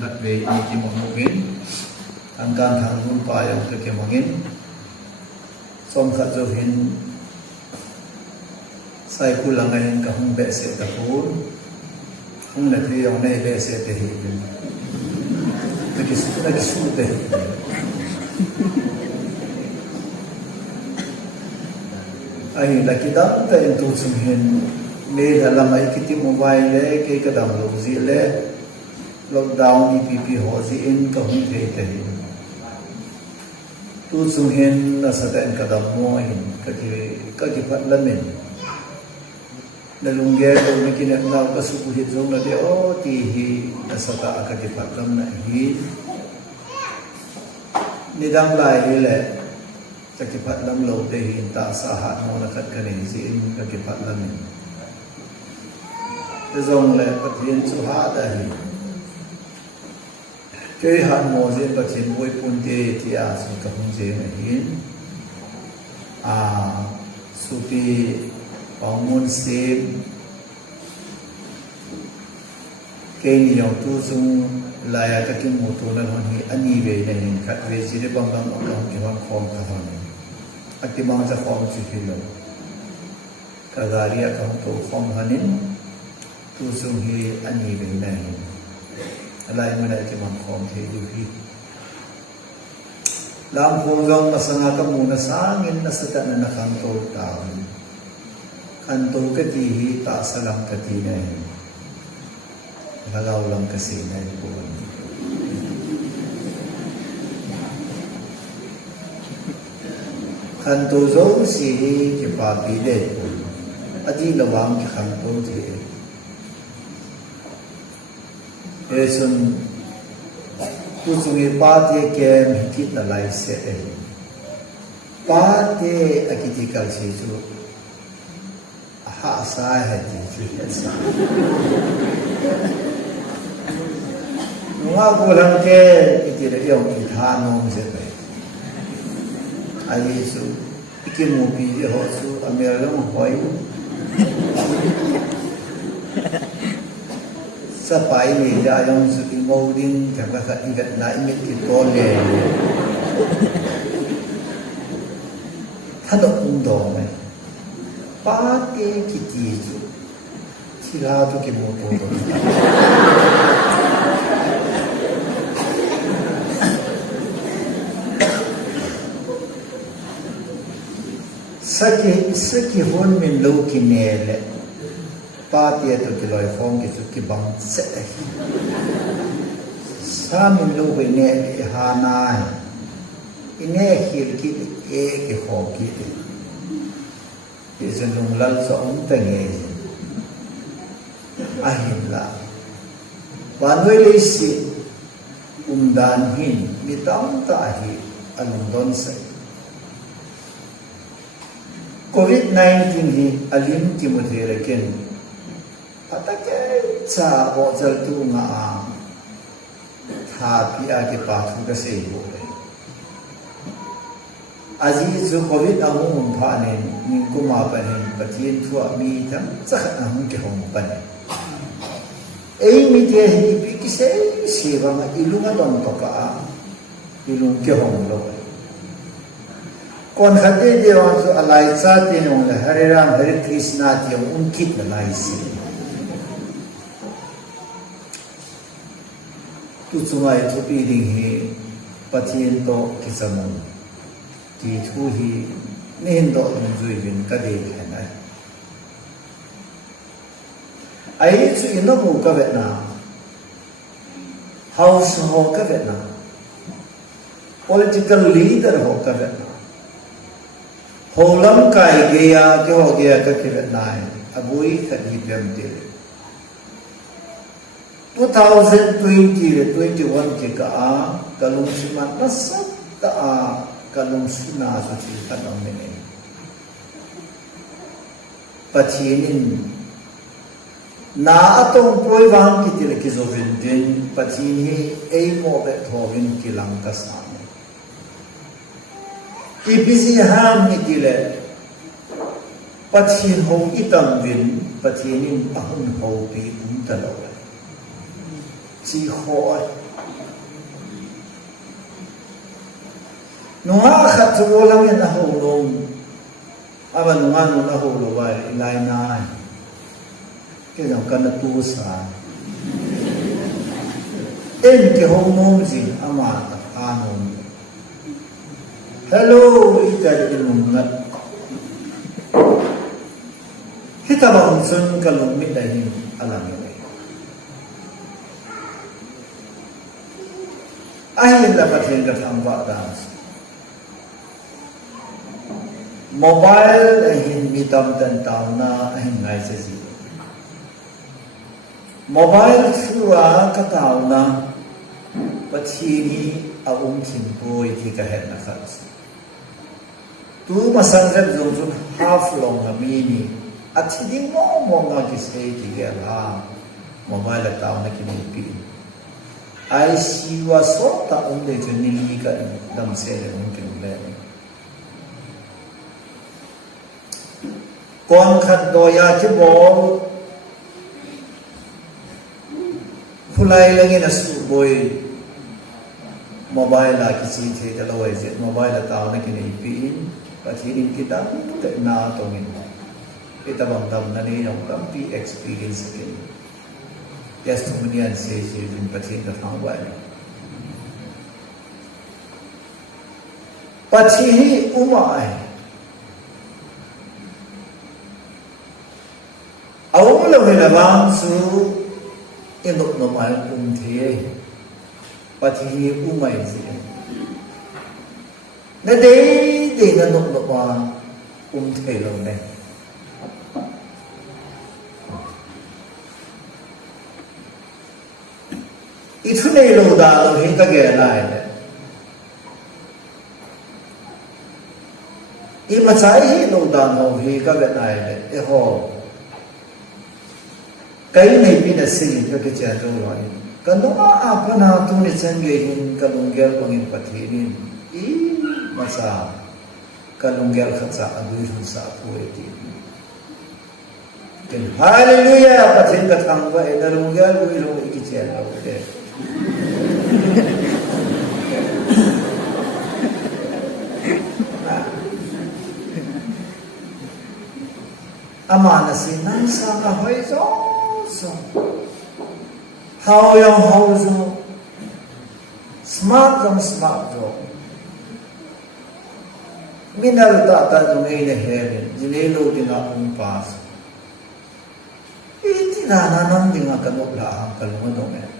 khat ve ni ki mo ngin an kan thang run pa yong ke mangin som khat zo hin sai ku lang hin ka hung be se ta pur hung na thi yong nei be se te hi ta ki su te ai la ki dam ta in tu sum hin me la la mai ki ti mobile le ke ka dam lo zi le lockdown ni pp ho zi in ka hung ve te hi tu sum hin na sa ta in ka dam mo hin ka ki phat la men na lungge ko ni ki na ngau ka su ku hi zong na de o ti hi na sa ta ka ki phat lam na hi ni dang lai hi le ka ki phat lam lo te hi ta sa ha mo na khat ka ni zi in ka ki phat lam ni te zong le pathian chu ha da hi ke han mo zen pathian boi pun te ti a su ka hung je na hi su pi Pangmun sim ke ni yong tu sung laya ka kim mu tu na hon hi ani ve na hin khat ve si de bang bang ong ki hon khom ka hon ati mang za khom chi hi lo ka garia ka to khom hanin tu sung hi ani ve na hin alai ma na ki mang khom the du hi lam khom jong masanga ka mu na sangin na sa ta na kham to ta Anto katihi ta salam katina lagaw lang kasi na po kanto zo si ki papide adi lawang ki kanto ti esun kusungi pati kem hikit na lai se pati akitikal si ju ha sai hai ti chu sa nga ko lang ke iti re yong i tha nong se pe ai su ikin mo pi ho su amer long hoi sa pai ni ja yong su ki mo din ka ka i ga na i mit ki to le tha do ung do me Pati kiti itu, sila tu kemoto. Saki hon min lo kinele, pati itu kiloi hon kitu kibang seh. Sa min lo bine hanai, ine hir kiti ke ho kiti. Isan lal sa tenge ahin la wanoi lesi dan hin mitam ta hi alundon sa COVID-19 hi alim ki mutheraken atake cha bo jal tu nga tha pia ke pa thu ka se bo Aji zu COVID amung pha ne ning kuma pa ne patien thua mi tham cha amung ke hom pa ne ei mi te hi pi ki se si va ma ilunga don to ka ilung ke hom lo kon khate de wa su alai cha te no la hare ram hare krishna ti un kit la lai si tu chungai thu pi ding hi patien to ki samung Ti thu hi nên độ mình duy bình cái gì thế này ấy chuyện nó mù cái việc nào house ho cái việc nào political leader ho cái việc nào hồ lắm cái kia cái ho kia cái việc này abui cái gì làm gì 2020 21 ke ka kalung siman nasab ta kalung suna su ci kanong mene patinin na atong proivang kitil kizovin din patini ay mo bet hovin kilang kasama ibisi ham ni kile patin ho itam vin patinin ahun ho pi untalaw chi khoi nunga khat chu lang in a ho lom aba nunga nu na ho lo wai lai na ke jang kan tu sa en ke ho mom ji ama ta anom hello ita ilum ngat kita bang sun kalung mi dai ni alam ni ai la pathen ka tham wa da mobile hin mi tam tan taw na hin ngai se ji mobile thua ka taw na pathi ni a thin poi thi ka het na khat tu masang rat zung zung half long ha mi ni a thi di mo nga ki se ki ge la mobile taw na ki ni pi ai si wa so ta de ke ni ka dam se le ong ki le kon khat do ya chi bol khulai langin a su boy mobile la ki si the da lo je mobile taw na ki ni pi pathi ni ki ta na to min kita bang dam na ni yong kam pi experience ke testimonial se je din pathi ka thang wa pathi umai awang lo na bang su inok no mal the pathi umai je na de na nok no ma the lo ne itu ne lo da lo hin ka ge lai ne I ma chai hi lo da no hi ka ge lai ne e ho kai nei pi na si ka ke cha do lo ni kan do a pa na tu ni chen ge hin ka lung gel ko in pathi ni I ma sa ka lung gel kha cha a du hu sa pu e ti ken hallelujah pathin ka thang ba e da lung gel ko I lo ki cha lo de amana si nan sa ka hoi zo so how yang how zo smart zo minal ta ta no ngai ne he ne lo dinga pas iti na nan dinga ka no la ka lo no me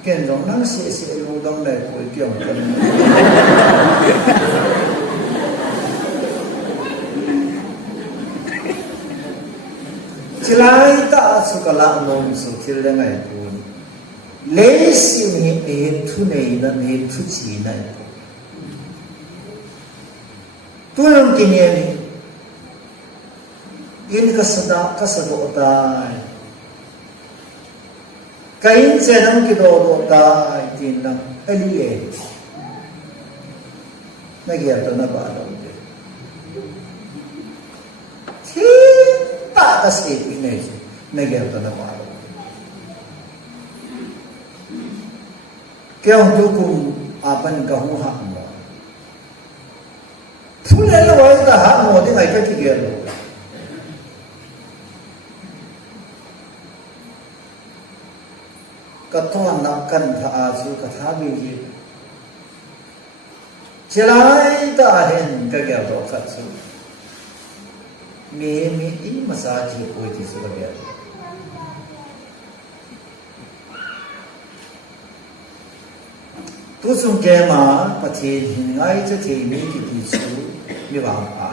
ken dong nang si lo dong dai ko kyong kan chilai ta su ka la nom su thil le ngai ko le si ni e thu nei na ne thu chi na tu long ki ni in ka sa do ta kain se nang ki do ta tin na ali e na gi to na ba do de thi ta ka se pi ne na gi to na ba do kyong tu kum apan ka hu ha mo thu le lo wa ta ha mo de ngai ka ki ge lo ka to na kan tha a su ka tha bi ji chilai ta hen ka ge do khat su me in massage ko ji su ga ge tu sung ke ma pathi ngai cha thi mi ki ti su mi wa pa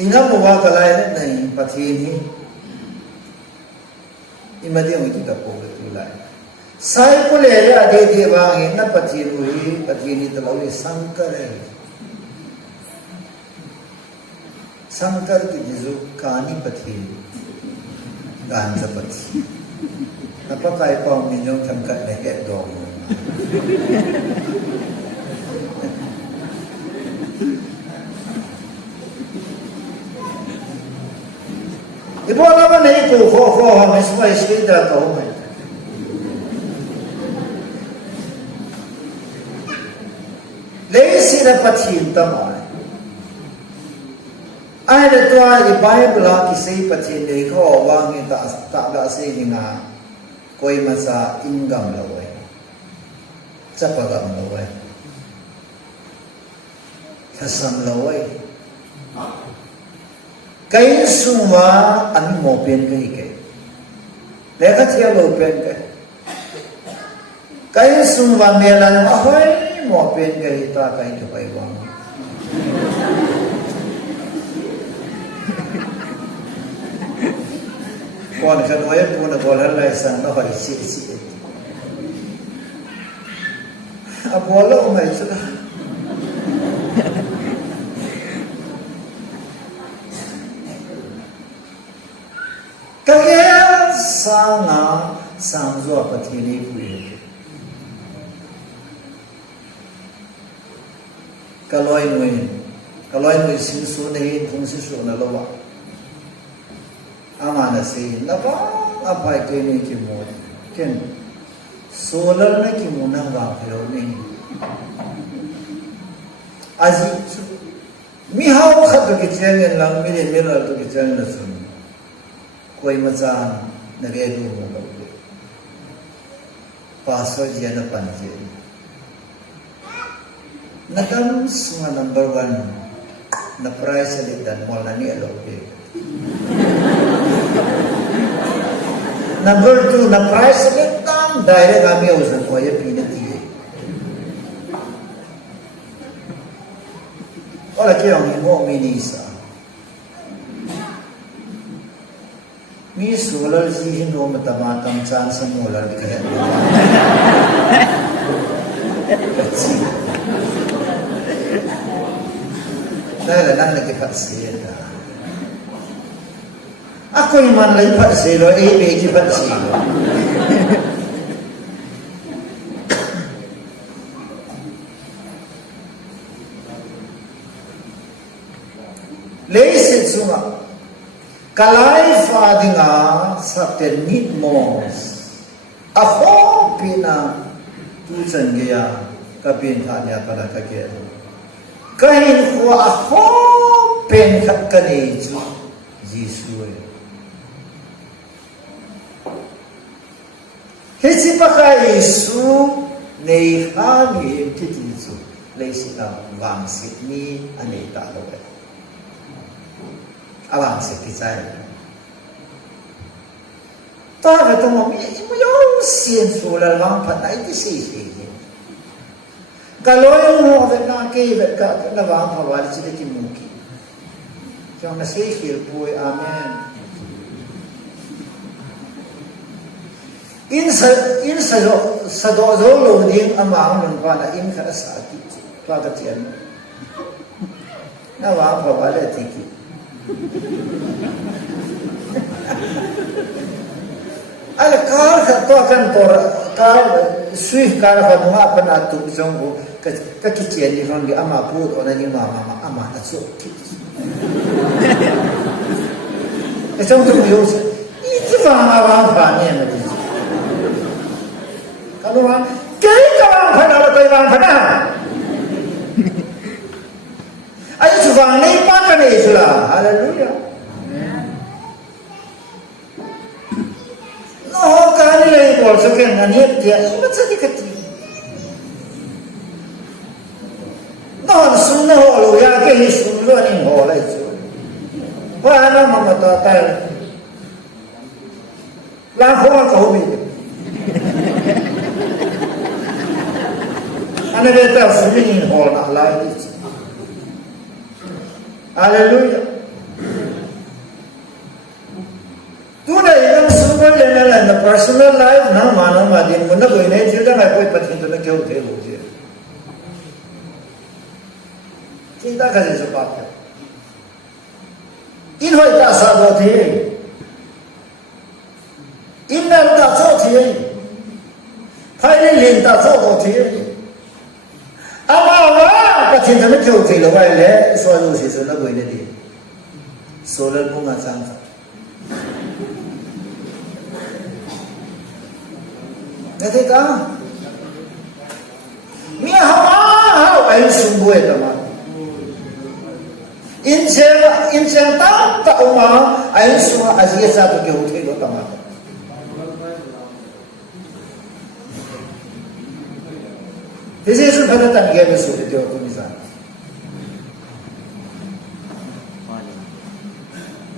ina mo wa ka lai nei pathi ni imadi ong ki ta ko tu lai sai ko le ya de de wa nge na pathi ni ta lo le shankar ki jisu kani pathi gan sa pathi na pa kai pong mi nyong tham kat le ke dong ibu lama nih tu kho mesma isida tahu mai lesi na pathin tamai ai da tua i bible la ki sei pathin de kho wangi ta da sei ni nga koi masa ingam la wai chapagam la wai khasam la wai cái suma anh một bên cái để các chị một bên cái suma mẹ là nó hơi một bên cái ta cái cho phải quăng còn cái nói buồn là còn lại sang nó phải xịt à buồn lắm mày chứ cái sang ngã sang ruột và thiên lý quỷ cái loài người sinh số này không sinh số là lâu ama na si na ba apai ke ni ki mo ken solar na ki mo na ba phelo ni aji mi hao khat to ki chen lang mi ne la to ki chen na sun koi ma cha na ge du mo ba pa so ji na pan ji na kam sunga number 1 na price ali dan mol na ni alo ke number 2 na price ulit tam direct kami usan ko ay pinati ora kaya ang imo minisa miso wala si hino matamatam saan sa mula di kaya dahil lang nagkipagsiya ako yung man lang pagsilo, medyo pagsilo. Leisit suma, kalay fadi nga sa tenit mos, ako pinatusan kaya kapinta niya para kagyan. Kahit ko ako pinkat kanito, Jesus. Hesi pakai Yesu nei kami titizu leisi na wangsit ni anita loe. Awangsit kisai. Ta to mo mi yung sien sula lang patay ti si. Kaloy mo na ke ka na wang pawali si ti muki. Jong na sikil puy amen. In sa dozolo din amang ng pana in ka sa akit pagatian na wa pa wala tiki ala kar ka to kan tor kar sui kar ka mga panatu jong ko ka kitien ni hang di ama pu to na ni mama ama na so ito yung yus iti pa pa niya na kalau orang kiri kawan pada atau kawan pada, ayo cuba ni pakai ni sulah, haleluya. No kali lagi kalau sekian nanya dia imat sedikit. No sunnah lalu ya ke sunnah ni boleh tu. Wana mama tatal, lahor kau ni. Ana beta swimming hall na live. Hallelujah. Tuna yang semua yang na personal life na mana madin muna ko ini tidak nak koi patin tu nak kau telu je. Kita kasi sebab. In hoi tak sabo thi. In na tak so thi. Phai ni lin tak so thi. Ama ka cinta nak kau telu wai le so lu si so nak koi ni. Solar bunga sang. Nanti kah? Mia hao ayun sumbuh itu mah. Insya tak umah ayun semua Asia satu kehutai itu mah. Jadi itu pada tak dia besok itu aku misal.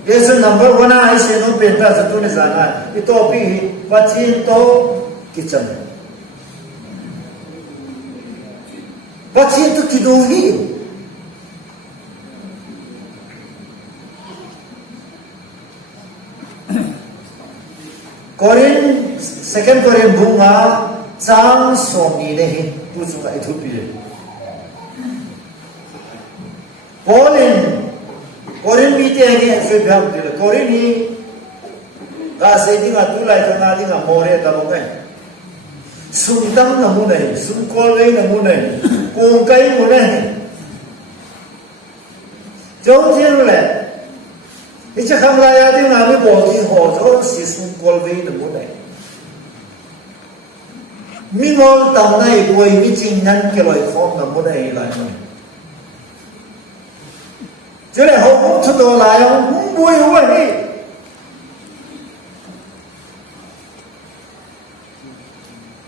Biasa number one ay sino benta sa tunay sana. Ito pi pachin to kitchen. Pachin to kidohi. Korean second Korean bunga sang somi nehi puso ka ito pi. Korean meeting yang saya bilang tu, Korean ni, kasi ni matulay kerana ni more tahu kan, sumdam namun ni, sumkolway namun ni, kongkai namun ni, jauh tiada le, ini cakap raya tu nami bagi hojo si sumkolway namun ni, mingol tahu ni boy meeting nan keloi form namun ni lagi. Jadi họ thu đồ lại không vui vậy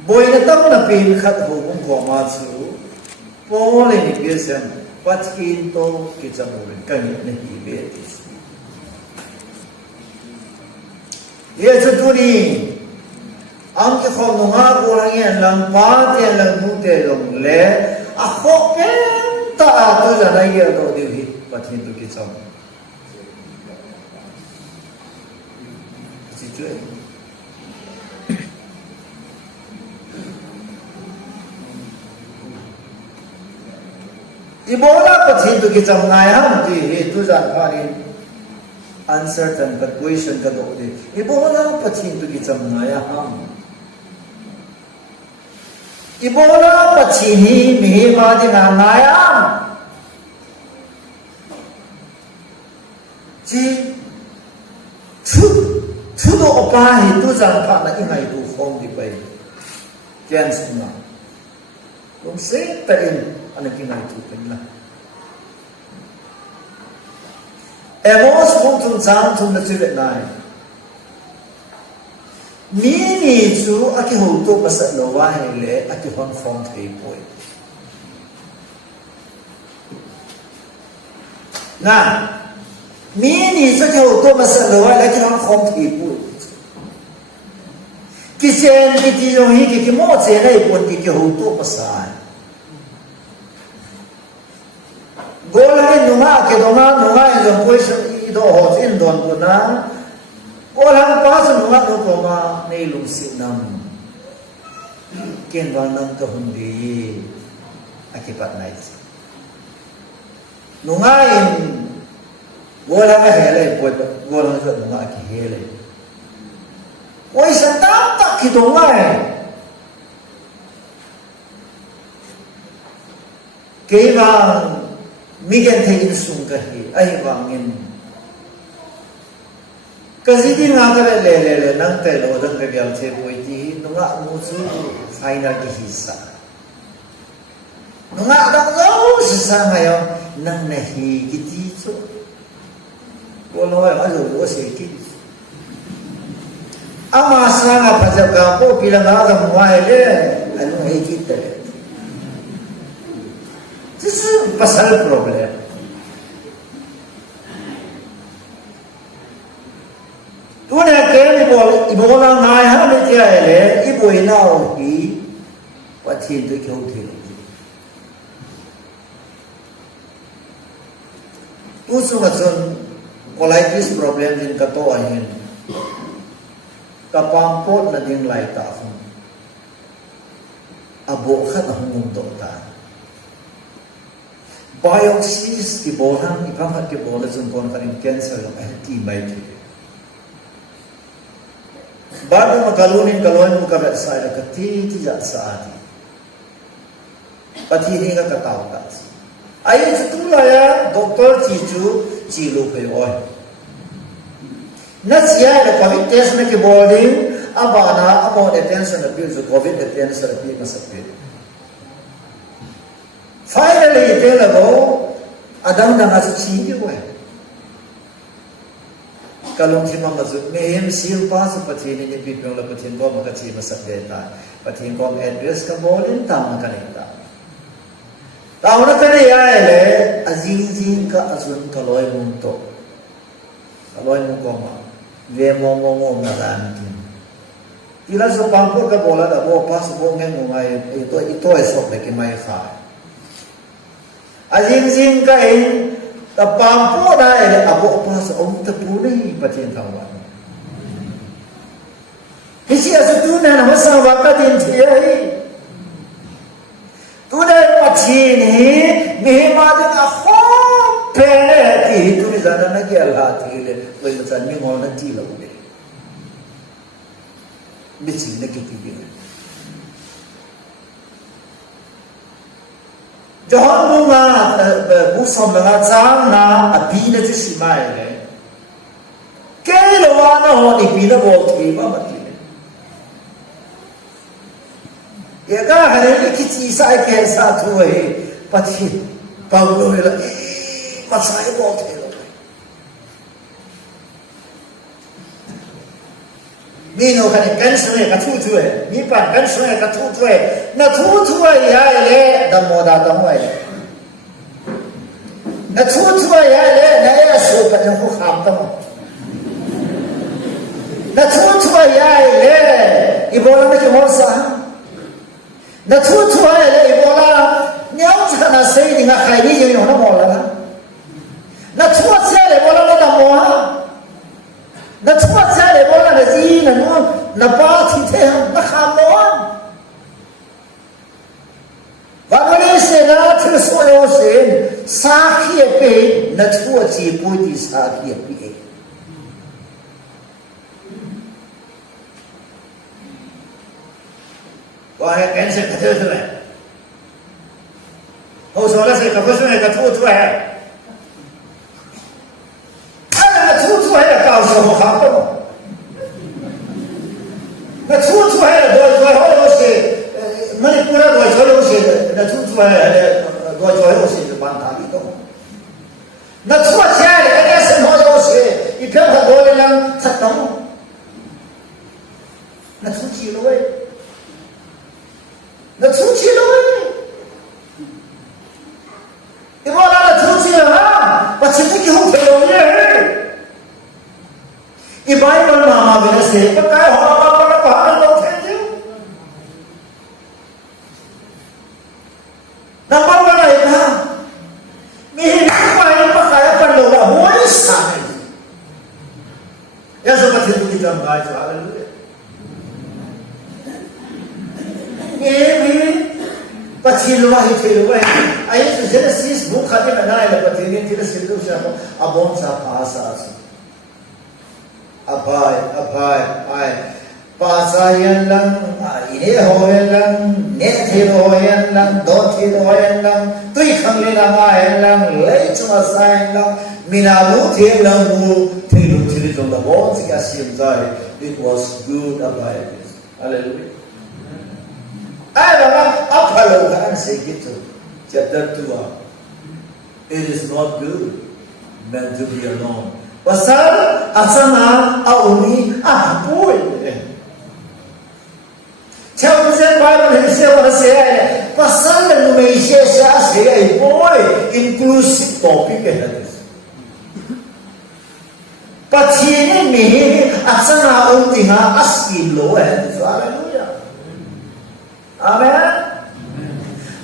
bồi nó tâm là pin khát hồ cũng có mà chú bố lên đi biết xem bắt in tô cái chân bồi cái này hiểu biết vậy cho tôi đi anh cái phòng nông nghiệp của anh em làm phá tiền làm nút tiền làm lẽ họ cái ta tôi là này cái đồ điều gì Pati itu kita. Situ. Ibola pati itu kita mengayam di itu jangan uncertain question kadok di. Ibola pati itu kita mengayam. Ibola pati ni mihima di mengayam. Ji, tu apa itu jangan nak ingat itu form di bayi, kian semua. Kau seterin anak ingat itu kena. Emos pun tu jangan tu nak cakap naik. Ni tu aki hutu pasal lawa hele aki hon form teripoi. Nah. Mini cho theo tôi mà sợ lỗi là cái nó không thể bụi cái sen cái dùng hi cái mỏ sen này buồn cái hậu tôi mà sai gọi là cái nung á dùng quay sang đồ họ xin đòn của nó gọi là bao giờ nung á nó có mà này lùng xịn nằm kiên vào nằm cái hồn đi akibat này nung á Golang ka hele, golang sa mga kihele. Oy, sa tatak ito nga Kaya bang migan tayo sungkahi, ay bangin. Kasi di nga ka lelele ng telo ng kagam se puiti, nunga musu ay nagihisa. Nunga daw sa ngayon nang nahigitito. Walau yang ada dua sedikit. Ama sana pasal kamu bilang ada muaile, anu kita. Itu pasal problem. Tuan yang kaya ibu orang naik hari dia ele, ibu inau hi, watin tu kau tu. Tu sungatun colitis problem din kato ahin kapampot na ding lai ta fun abo khat hungum to ta biopsies ki bohan ipam ki bola jun kon karin cancer ai ti mai ti badu magalunin kalon mu ka sa ka ti ja sa ati pati ni ka tao ka ai tu la ya doctor chi lu pe oi na sia le covid test na ke boarding abana amo attention appeal so COVID attention appeal masapit. Finally, available, adang na nga suci ko eh. Kalong si mga zut, mayhem seal pa sa patin ni pipyung la patin ko makachima sa data. Patin ko ang address ka bolin, tama kanita. Tao na kaniya ele, azing ka azun kaloy mong to. Kaloy mong koma. Ve mong na rantin. Tila sa pampur ka bola da bo pas bo ngeng mo ngay ito ay sok de kimay kha. Azing ka in tapampo na ele abo pas tapu ni patin kawan. Isi asutuna na masawa ka din tiyai. Tunai patin ni mihimad ka hom pene ti tu ni zana na gyal hati le koi macam ni ngol na ti lo de. Bici na kiti bi. Johan bunga busam na zang na abi na ti simai le. Kaya lo na ho ni pina bol ti ba mati le. Ya ka hare ki ti sai ke sa tu hai pati pau lo le masai bol ti lo. Mino kan kan sungai ka tu ni pan kan sungai ka tu na tu ya le da moda da mo ai na tu ya le na ya so pa na ko kham ta mo na tu ya le ibola na ki mo sa na tu ya le ibola nyao cha na sei ni nga khai ni yo na mo la na tu ya le ibola na da mo ha na chua cha le bola na ji na no na pa thi the na kham mo va le se na thu so yo se sa khi pe na chua ji pu di sa khi pe wa he ken se ka the le ho so la se ka ko so ne ka thu thu hai高手我看不懂，那出来的多好东西，那你不然多好东西，那出来的多好东西就帮他的动，那出钱的人家什么东西，一票很多的人才懂，那出去了喂，那出去了喂，你把那出去了啊，把钱给我赔了耶。Ibai man mama bina se pakai hoa pa pa lo thenju nampak mana ita mi bai pakai pa lo la hoi sa ya seperti itu kita baca haleluya mi pachil wa hitil wa ai Genesis book khadim na ila patini tira silu sha abon sa phasa Abai, pasayan lang, ini hoyan lang, nethi hoyan lang, dothi hoyan lang, tui khangli langayan lang, lei chumasayan lang, minabuthi lang mu, thilu jong the bon sika simzai. It was good abai. Hallelujah. Ay lang apalo kan se gitu. Chapter 2. It is not good meant to be alone. Pasal asana auni boy. Theo dân Bible hình xe và xe pasal là người xe xe boy inclusive topic cái này. Pachini mi asana auni askilo hallelujah. Amen.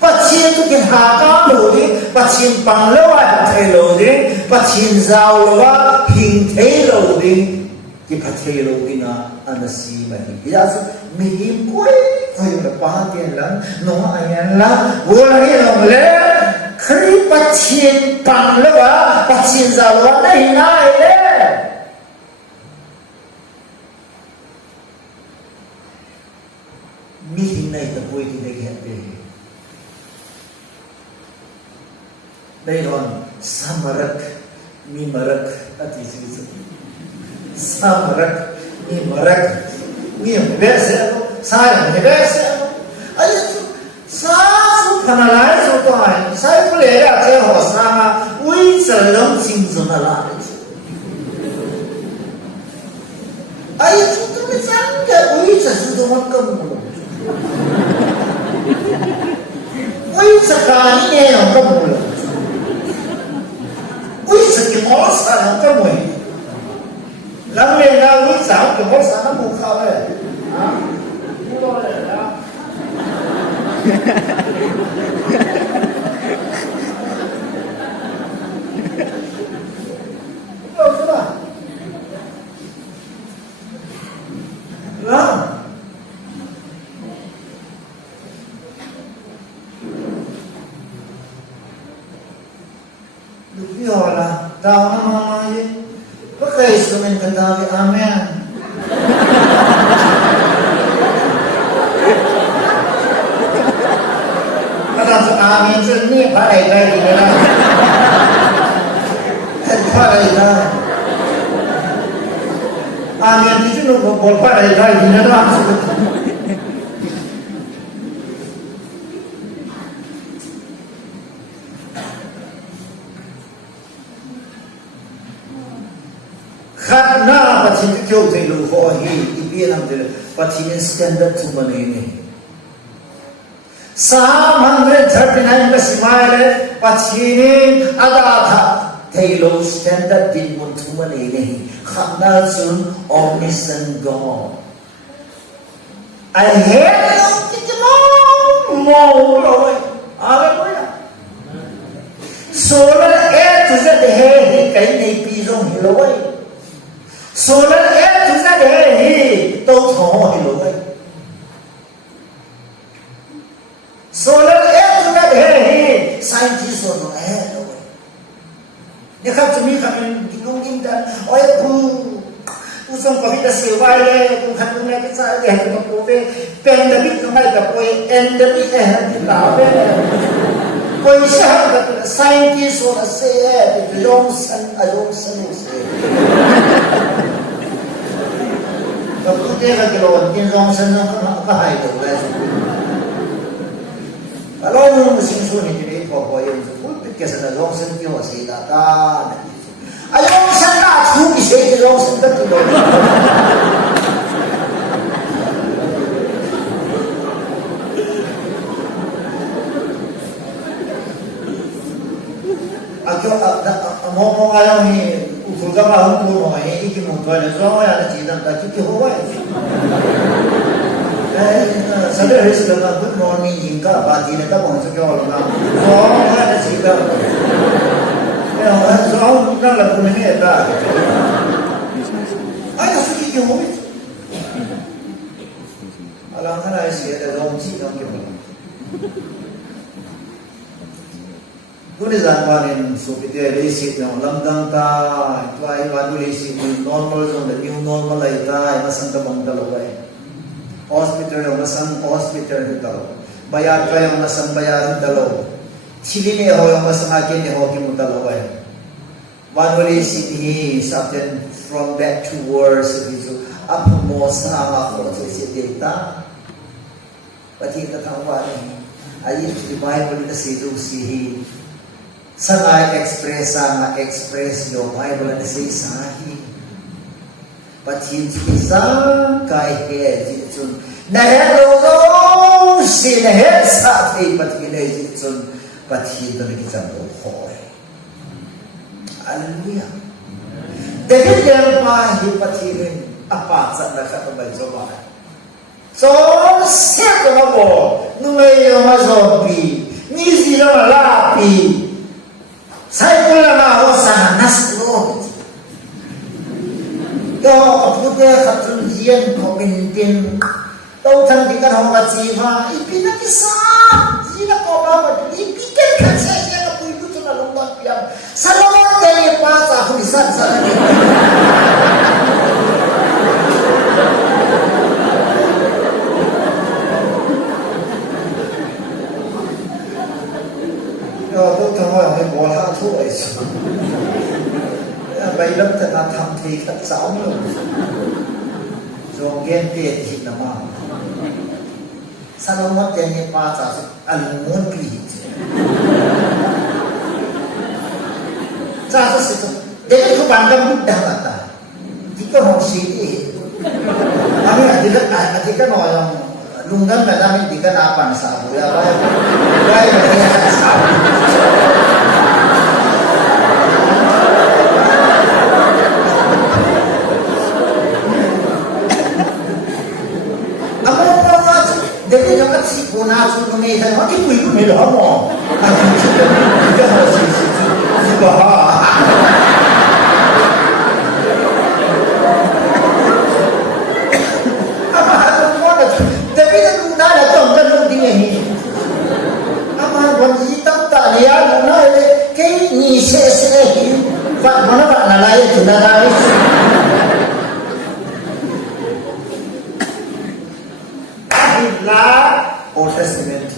Pachin tu kin haka lo ni, pachin panglawa thei lo ni, pachin zao lo wa hing thei lo ni, ki phathei lo ni na anasi ma hi. Ya su mi hi koi thoi la pa tian lang, no ayan la, wo la hi lo le, khri pachin panglawa, pachin zao lo wa nei nai le. Mi hi nei ta koi ki nei he pe. Đây là samarak mi marak ati sisi samarak mi marak 你别说啥呀？你别说，哎呀，啥时看到来说短，才不来了，最后啥啊？为这种精神的哪里去？哎呀，这都是真的，为这是怎么搞的？为这干年要搞的？为这给我啥要搞的？人类啊，为啥给我啥那么好嘞？啊，不知道嘞啊。要知道，啊，你不要了，到那妈妈也。Pakai instrumen ketahui amin. Kata amin seni pakai lagi mana? Pakai lagi. Amin itu nunggu bol pakai lagi mana? Karena pasti kau telu hohi ibu yang telu pasti standard tu mana ini. 339 besimaile pasti ini ada telu standard di tu mana ini. Karena sun omniscient God. I have kita mau loh, Haleluya. Solar tu jadi hei kai ni pisong hilawai. Solar tu jadi hei tau thong hilawai. Solar tu jadi hei scientist orang hilawai. Ni kan cumi kami dilungin dan oleh usung kami dah sewa le, bukan punya kita dia tu kowe, pandemik kami dah kowe, endemik di lawe. Kowe siapa tu scientist orang saya, Johnson usai. Kalau dia lagi lawan Johnson apa hai tu lah. Kalau orang musim sunyi jadi apa yang tu, kita Johnson ni masih datang. Ayong sana tu bisa jadi orang seperti itu. Ngomong ayam ni, usul kama hong kuno ini iki mutual semua ada cinta tak kita hawa. Sadar hari sekarang good morning jingka bati ni tak boleh sekolah orang. Semua ada cinta. Soal bukan lagu ini ada. Ada suci yang hobi. Alangkah ada sih ada zonci yang kita. Kuni zanwanin supaya lesi yang lamdang ta, tuai baru lesi normal zone, the new normal laita, masang kabang talaway. Hospital yang masang hospital talaw. Bayar ka yang masang bayar talaw. Chili ni ho yung masamakin ni ho kimutalaway. One way he something from back to words itu apa mo sama ko sa data. Pati katawa ni ayat di Bible na si sangai express sama express yo Bible na si sahi. Pati isa kai he jitun na hello si na he sa pati na jitun. Pati ito kita hoy. Haleluya. Dahil yan pa pati rin apa sa nakatabay sa bahay. So, siya ko mo nung ngayon mazobi, nisi na malapi. Say ko lang ako sa naslod. Yo, kapute katunjian ko pintin. Tau thang di kan hong katsiva, ipinakisa. Sila ko ba ipikan kan siya na po ito na lumang piyam. Sa lawan kayo pa sa hulisan sa akin. Yo, tau thang hoy may bola thu ay siya. Bay lắm ta na tham thi khắc sáu luôn. Zonggen te di nama. Salomon jeni paca alimun kli. Jasa situ. Jadi itu pandang mudah kata. Jika hosi, kami adika orang lunggang kami jika apa sabu ya baik baik sabu. Jadi jangan si punah tu kami dah mati kui kami dah mau. Kita harus si bahar. Apa tu mana? Tapi tu dah datang kan tu ni. Apa wanita tak lihat mana le? Kau ni se mana tak nalai tu dah dah. Old Testament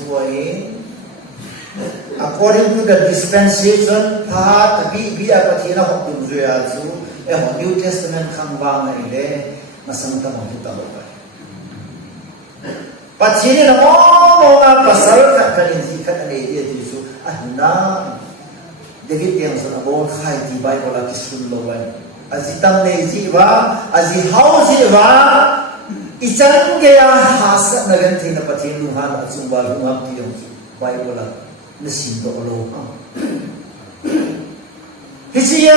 according to the dispensation part bi apathina hoktum zoya chu New Testament khangwa ngai le masang ta mo ta lo ba pachini na mo na pasal ka kalin ji ka ne ye ti chu ahna David yang so na bon khai ti Bible la ki sun lo ba azitam ne ji ba azi how ji ba Ican kaya hasa nagan tina patin luhan at sumbal lumam tiyong Bible at nasinto alo. Hisiya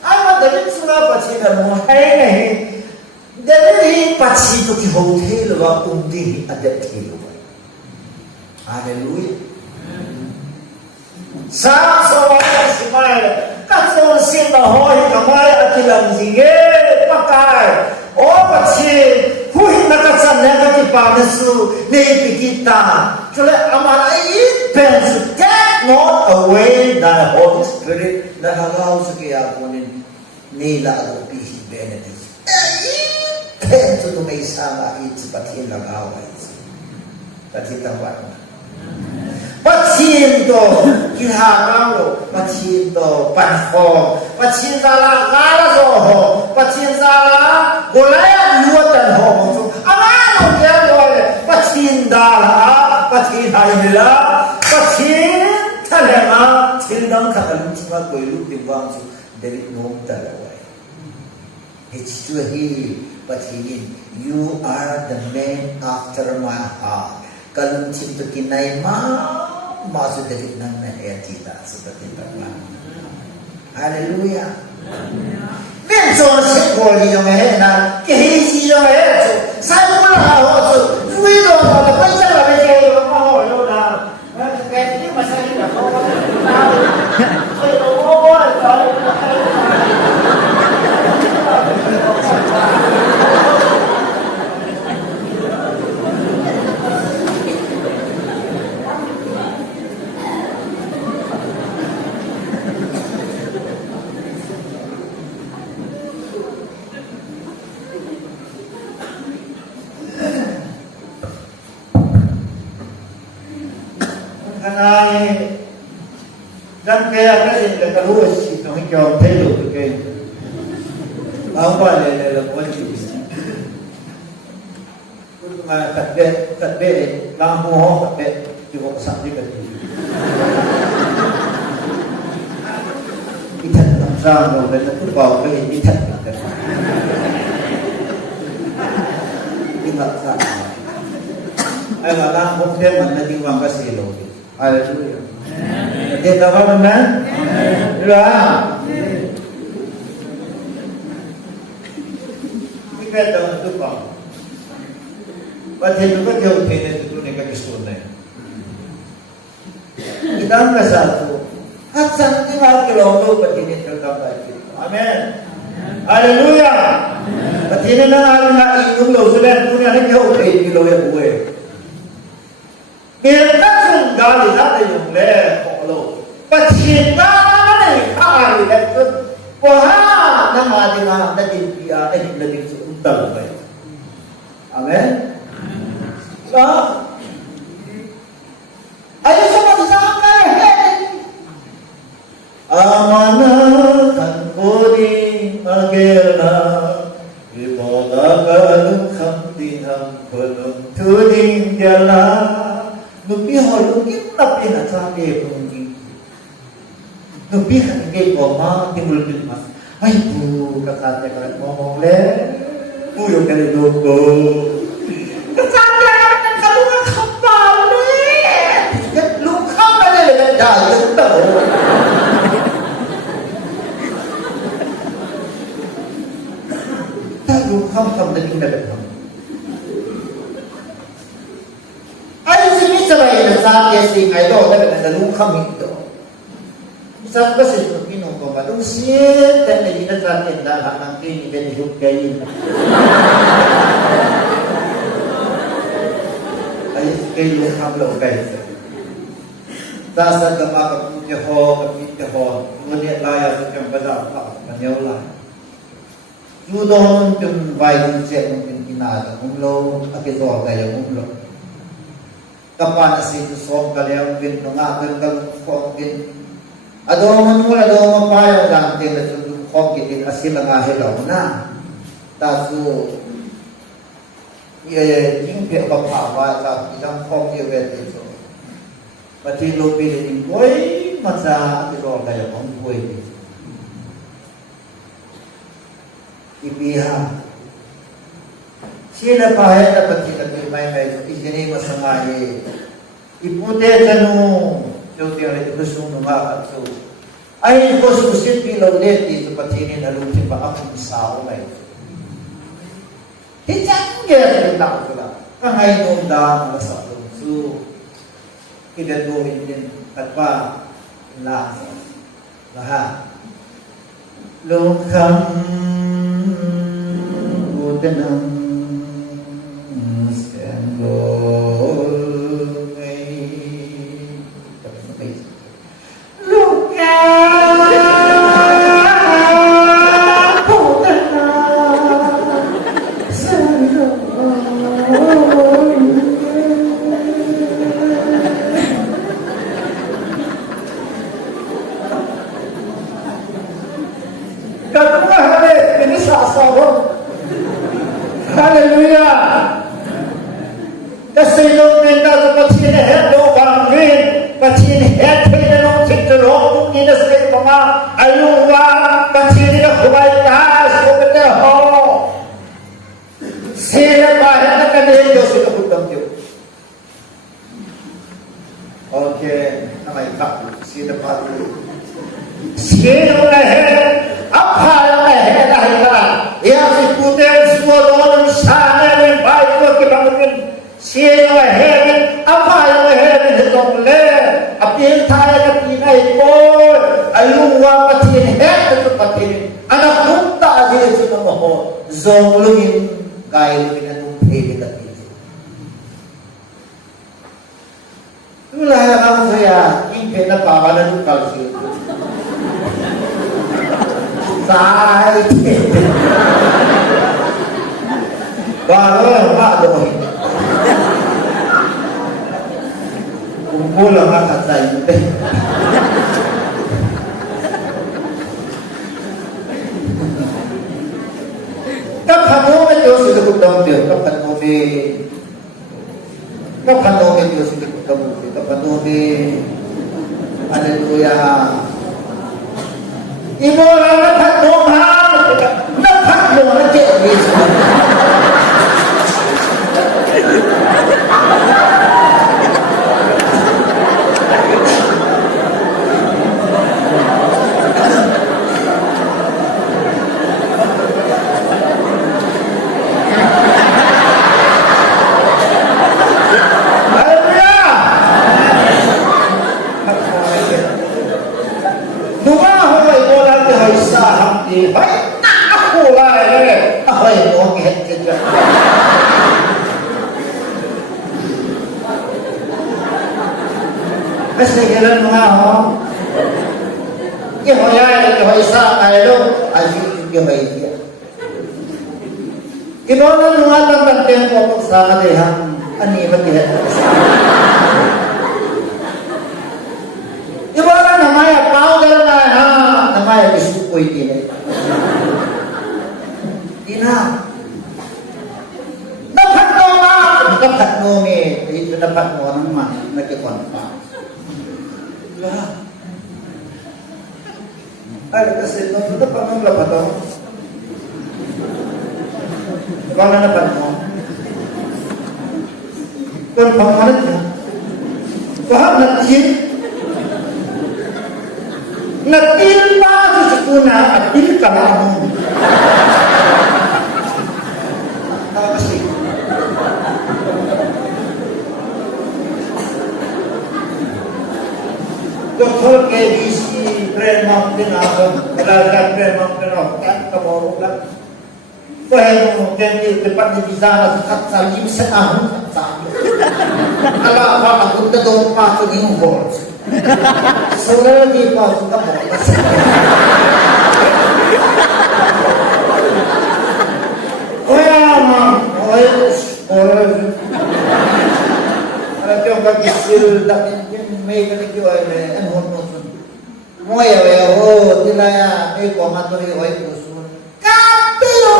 ama dalit suna patin mo hay dalit patin to ki hotel wa undi adat kilo. Hallelujah. Sa simay katong sina hoy kamay at ilang sige pakai. Oh patin hui nakatsan nakatipa nasu neipikita. Kaya amala pensu take not away the Holy Spirit na hagaw sa kaya kunin nila ang pihi benedict. Pensu to may sama iti pati nagawa iti. Pati tawa. Patin to kihagaw, patin to panho, patin sala karaso ho, patin sala golaya luwatan ho. Amano kaya doy, patin dala, patin haymila, patin talema, tindang kakaluntima koylu dimbang su David nom talaway. It's to he, patin, you are the man after my heart. Kaluntim to kinay masuk David nang nahayatita seperti takwa. Haleluya. Benson sekoli yung na kihisi yung saya pula ako ruido na paisa la beke mo yo na. Kaya masaya na ko. Dan kaya kasi nakaluwas itong ikaw telo kay ang wala na lang wajib kung katbe lang mo katbe di ko sabi ka itan lang sa mo na tubaw kay itan ka inak sa ay lang mo man na diwang kasi lo. Hallelujah. Dia tahu mana? Doa. Kita tahu tu apa? Baca itu kan jauh ini tu ni kaki sunai. Kita angkat satu. Hasan ni hal kelolo begini terdapat. Amin. Haleluya. Begini nak nak inung lo sudah punya ni jauh ini lo yang buat. Kita gali dah yung le kolo. Pacinta mana ni kali itu. Wah, nama dia nak dia lebih sudah baik. Amin. Lah. Ayo sama sama amanahkan kodi agerna ibadah Laga kham dinam kolom tuding jala nupi holungin tapi nasade punggi nupi hange koma timbul mas ay bu kakate kalat ngomong le puyo kali logo kakate kalat kalunga kapal le ya lukang na le dayo tao Ham na yung nagagam. Ay, sinisabay na sa akin sing ay do, nagagam ito. Sa kasi ito kinukuha, nung siyet, na yun sa akin na ang kiniganihog kayo. Ay, kayo hamlo kayo. Tasa ka makaputya ho, ngunit laya sa kang bala, kanyaw lang. Yudon yung bayan siya ng kinada, umlo, akito kaya umlo. Kapan si Tusong kaliang bin, nungakan kalungkong bin. Adoman payo lang, tila tulungkong kitin, asila nga hilaw na. Taso, yung piyapapapa, sa ilang kong yubet ito. Matilo pilitin ko, ay, matsa, akito kaya kong buhay dito. Ibiha. Sila pahit na pagkinagimay may isinima sa ngayi. Ipute ka nung suti ang ito gusto nung makakso. Ay, ko susit pilaw ulit dito patinin na lutin pa akong sao na ito. Hitsang gaya na ako lang. Kangay nung daan na sa ito. So, kidaduhin din at pa lahat. Lokam Udanam Stanggol Lokam Udanam Stanggol Hallelujah. Kasi nung nenda sa patsine head o bangin, patsine head kayo nung titurong nung ninasay mga ayuwa, patsine na kumay taas, kumite ho. Sila bahit na kanil Diyos ito putang Diyos. Okay, namay ka, sila bahit. Sino na head, apa na head dahil ka. Yang diputer semua orang sana yang baik bagi bangunan. Siapa heaven, apa yang heaven hetong le, apil tayo na pinay po, ayuwa patin heaven to patin. Anak nunta adil sa mga ho, zonglungin gaya lungin anong heaven at pinay. Wala na kang saya, hindi na pawalan ng kalsyo. Sai baru yang ada ini kumpul lah kata itu kapan itu sudah kutang dia kapan itu sudah kutang dia kapan haleluya ibu orang dapat doa, dapat doa jadi. Kasi kailan mga ho, ihoyay, ihoysa, kailo, ayun, ihoy. Iba na mga tangtang tempo sa kalihang animat ihat. Iba na namaya, powder na ha, namaya, isukoy din. Ina, dapat nomi itu dapat orang mah nak konfirm. Lah. Ada kasi no dapat no dapat no. Kalau dapat no. Konfirm mana tu? Faham nak sih? Natil pa sa kuna at til kamu. Kasi Doktor KBC Brand Mountain ako, Malaga Brand Mountain ako, kan kamorong lang. Kaya mo kaya dapat ni Bizana sa salim sa ahon sa salim. Ala ako na doon pa sa yung boards. Saudara di pa suka bolas. Oh ya mam, oh bolas. Ada yang bagi sil dak may kali kyo ay an hon mo sun. Mo ya oh tilaya ay ko matori oy pusun. Kapilo.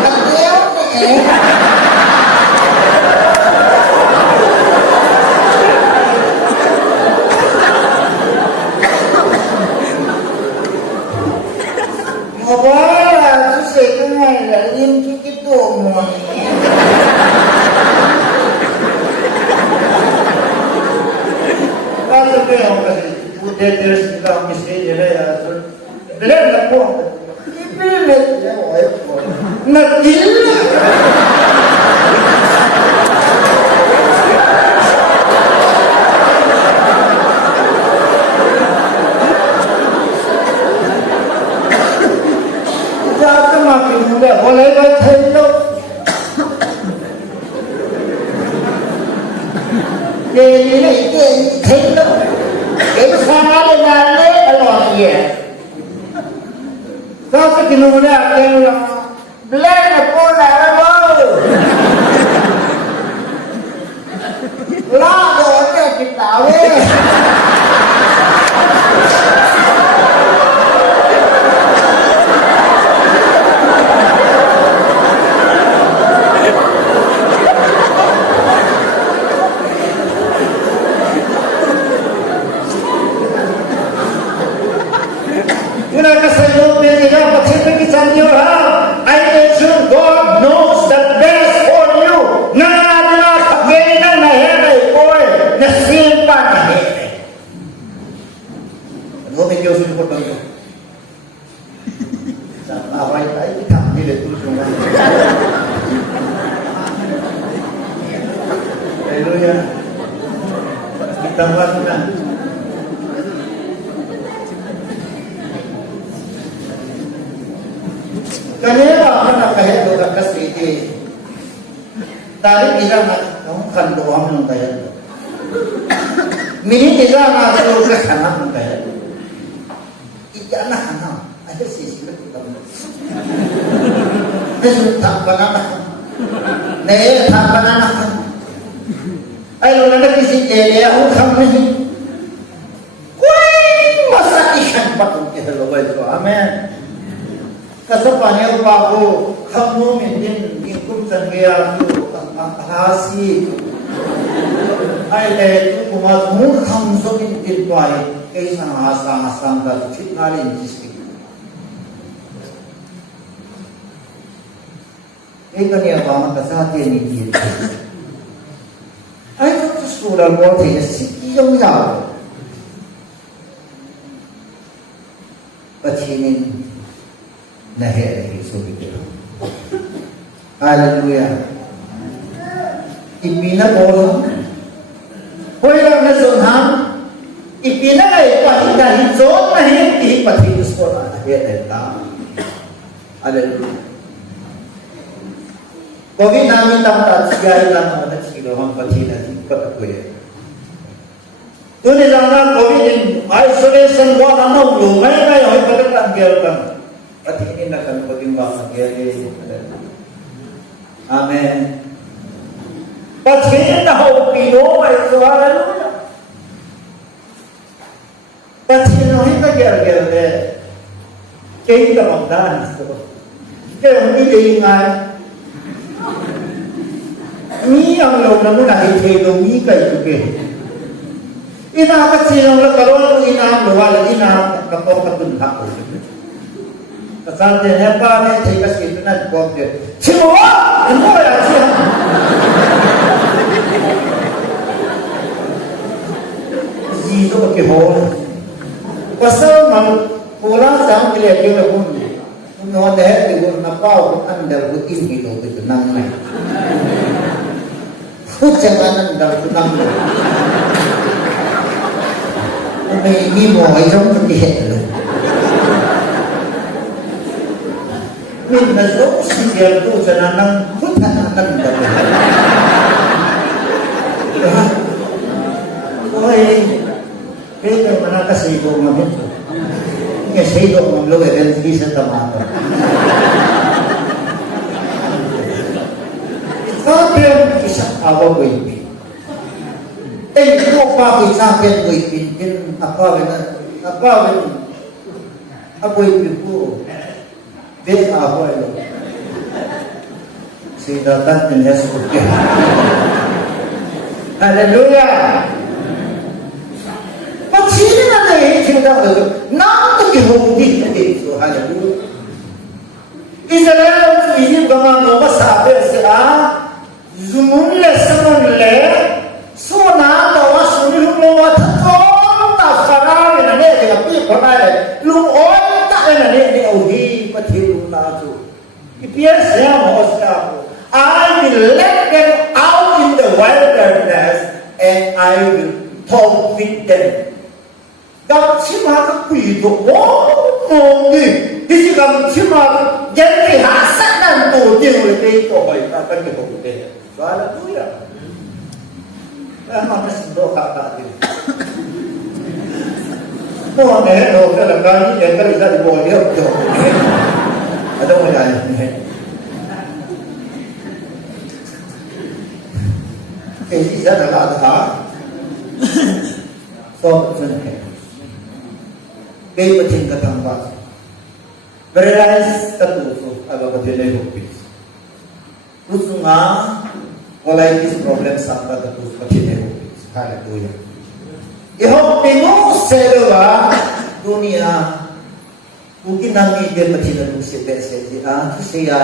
Kapilo eh. Wala, susay ka nga lang, yung kikito mo. Kasi ko yung kasi, puteders nila ang mistake nila yan. Bilan na po. Ipilit niya ko kayo po. Nagila! Boleh baca itu. Ini itu. Itu sama dengan Allah ya. Kau sekinunya yang belah apa lah? Lah, boleh kita weh. I make sure God knows the best for you. Nada na hele boy, na simpa na hele. Ano may Diyos yung putang ito? Sa away tayo, kita nila tulungan. Hallelujah. Kita buat na. Kanina ako nakahito ka kasi tarik isang kanduang ng kaya. Minit isang asuro ka hanap ng kaya. Ika na hanap. Ay, sisilat kita mo. Ay, takpan na. Naya, takpan na. Ay, luna na kisi Dele, ako kami. Kuy, masakihan pa kung kihalaway ko. Amen. Kasapanya bago kamu mending ikut sanggaya tu ahasi ai le tu kumat mu kamu so in tilpai kaisa asang da fitnalin jiski ekanya bama kasate ni ki ai tu sura mo the siki yong ya pachinin nahe so gitu. Haleluya. Ipina bola. Hoy na zonham. Ipina ay pahinga hizon na hindi patinus ko na nahe ta. Haleluya. Kogi namin tamtat sigay lang na silo hang patina di patakoy. Tuni jana kogi in isolation wa na no may hoy patakan gelkan. At hindi na kami pag-imbang Amen. But hindi na ako pinumay. So, hallelujah. But hindi na gyal-gyal kayo ka magdaan. Kaya hindi kayo nga ni ang lo na mo na hitelo ni kay tuke ina ka sinong la karon ina lo wala ina ka ko ka tun ha ko kasal de ne pa ne thai ka si tu na ko de chimo ano ya siya ji do ke ho pasal man pura sang ke ke ko no de de ko na pa ko andar ko in hi lo de nang na jangan andar ko nang này đi mọi trong thực hiện rồi mình là dấu sinh viên tôi cho nên năng phút năng năng được ôi cái mà nó cái gì cũng mà biết cái gì cũng mà lúc ấy đi sẽ tầm ăn rồi có thêm cái sắc áo quần ko pa ko sa ken ko ipin apa ben apoy pipo de apoy lo si datan in Jesus ke hallelujah pachini na nei chida na to ke ho di ke so hallelujah Israel ini bama no masabe se a zumun le samun le Sona tawa suni lu wa thon ta khara ne ne de pi khona le lu oi ta ne ne ne au hi pa thi lu na chu ipia se mo sa I will let them out in the wilderness and I will talk with them gặp chim ha ka quỷ do mo ni đi chỉ gặp chim ha gen ki ha sát nan tu tiên le ke to bai ta kan ke ko de ba la tu ya Mana sendok kata ini. Mau nih, lo kalau kali yang kali saya dibawa dia betul. Ada mana ini? Ini saya dah ada. So betul. Kau betul kata apa? Berelas tertutup, agak betul lagi bukti. Rusungah Mulai this problem sampai terus begini, haleluya. Ihop pingu selwa dunia mungkin nanti dia bertindak musibah saja. Saya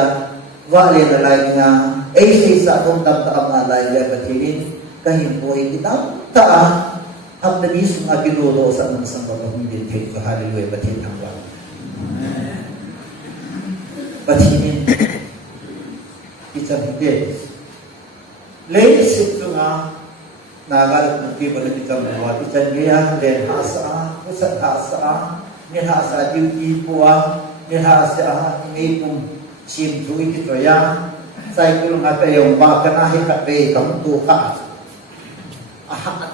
wali nalainya, saya satu tak nalai dia bertindak kahimboy kita tak. Apa ni semua kita dosa sama menjadi hidup haleluya bertindak apa? Bertindak kita hidup. Lain sebetulnya nagar mungkin boleh kita membuat ikan dia dan hasa, pusat hasa, ni hasa diuji puang, ni hasa ini pun cintu itu ya. Saya belum ada yang bahkan akhir kata kamu tuha.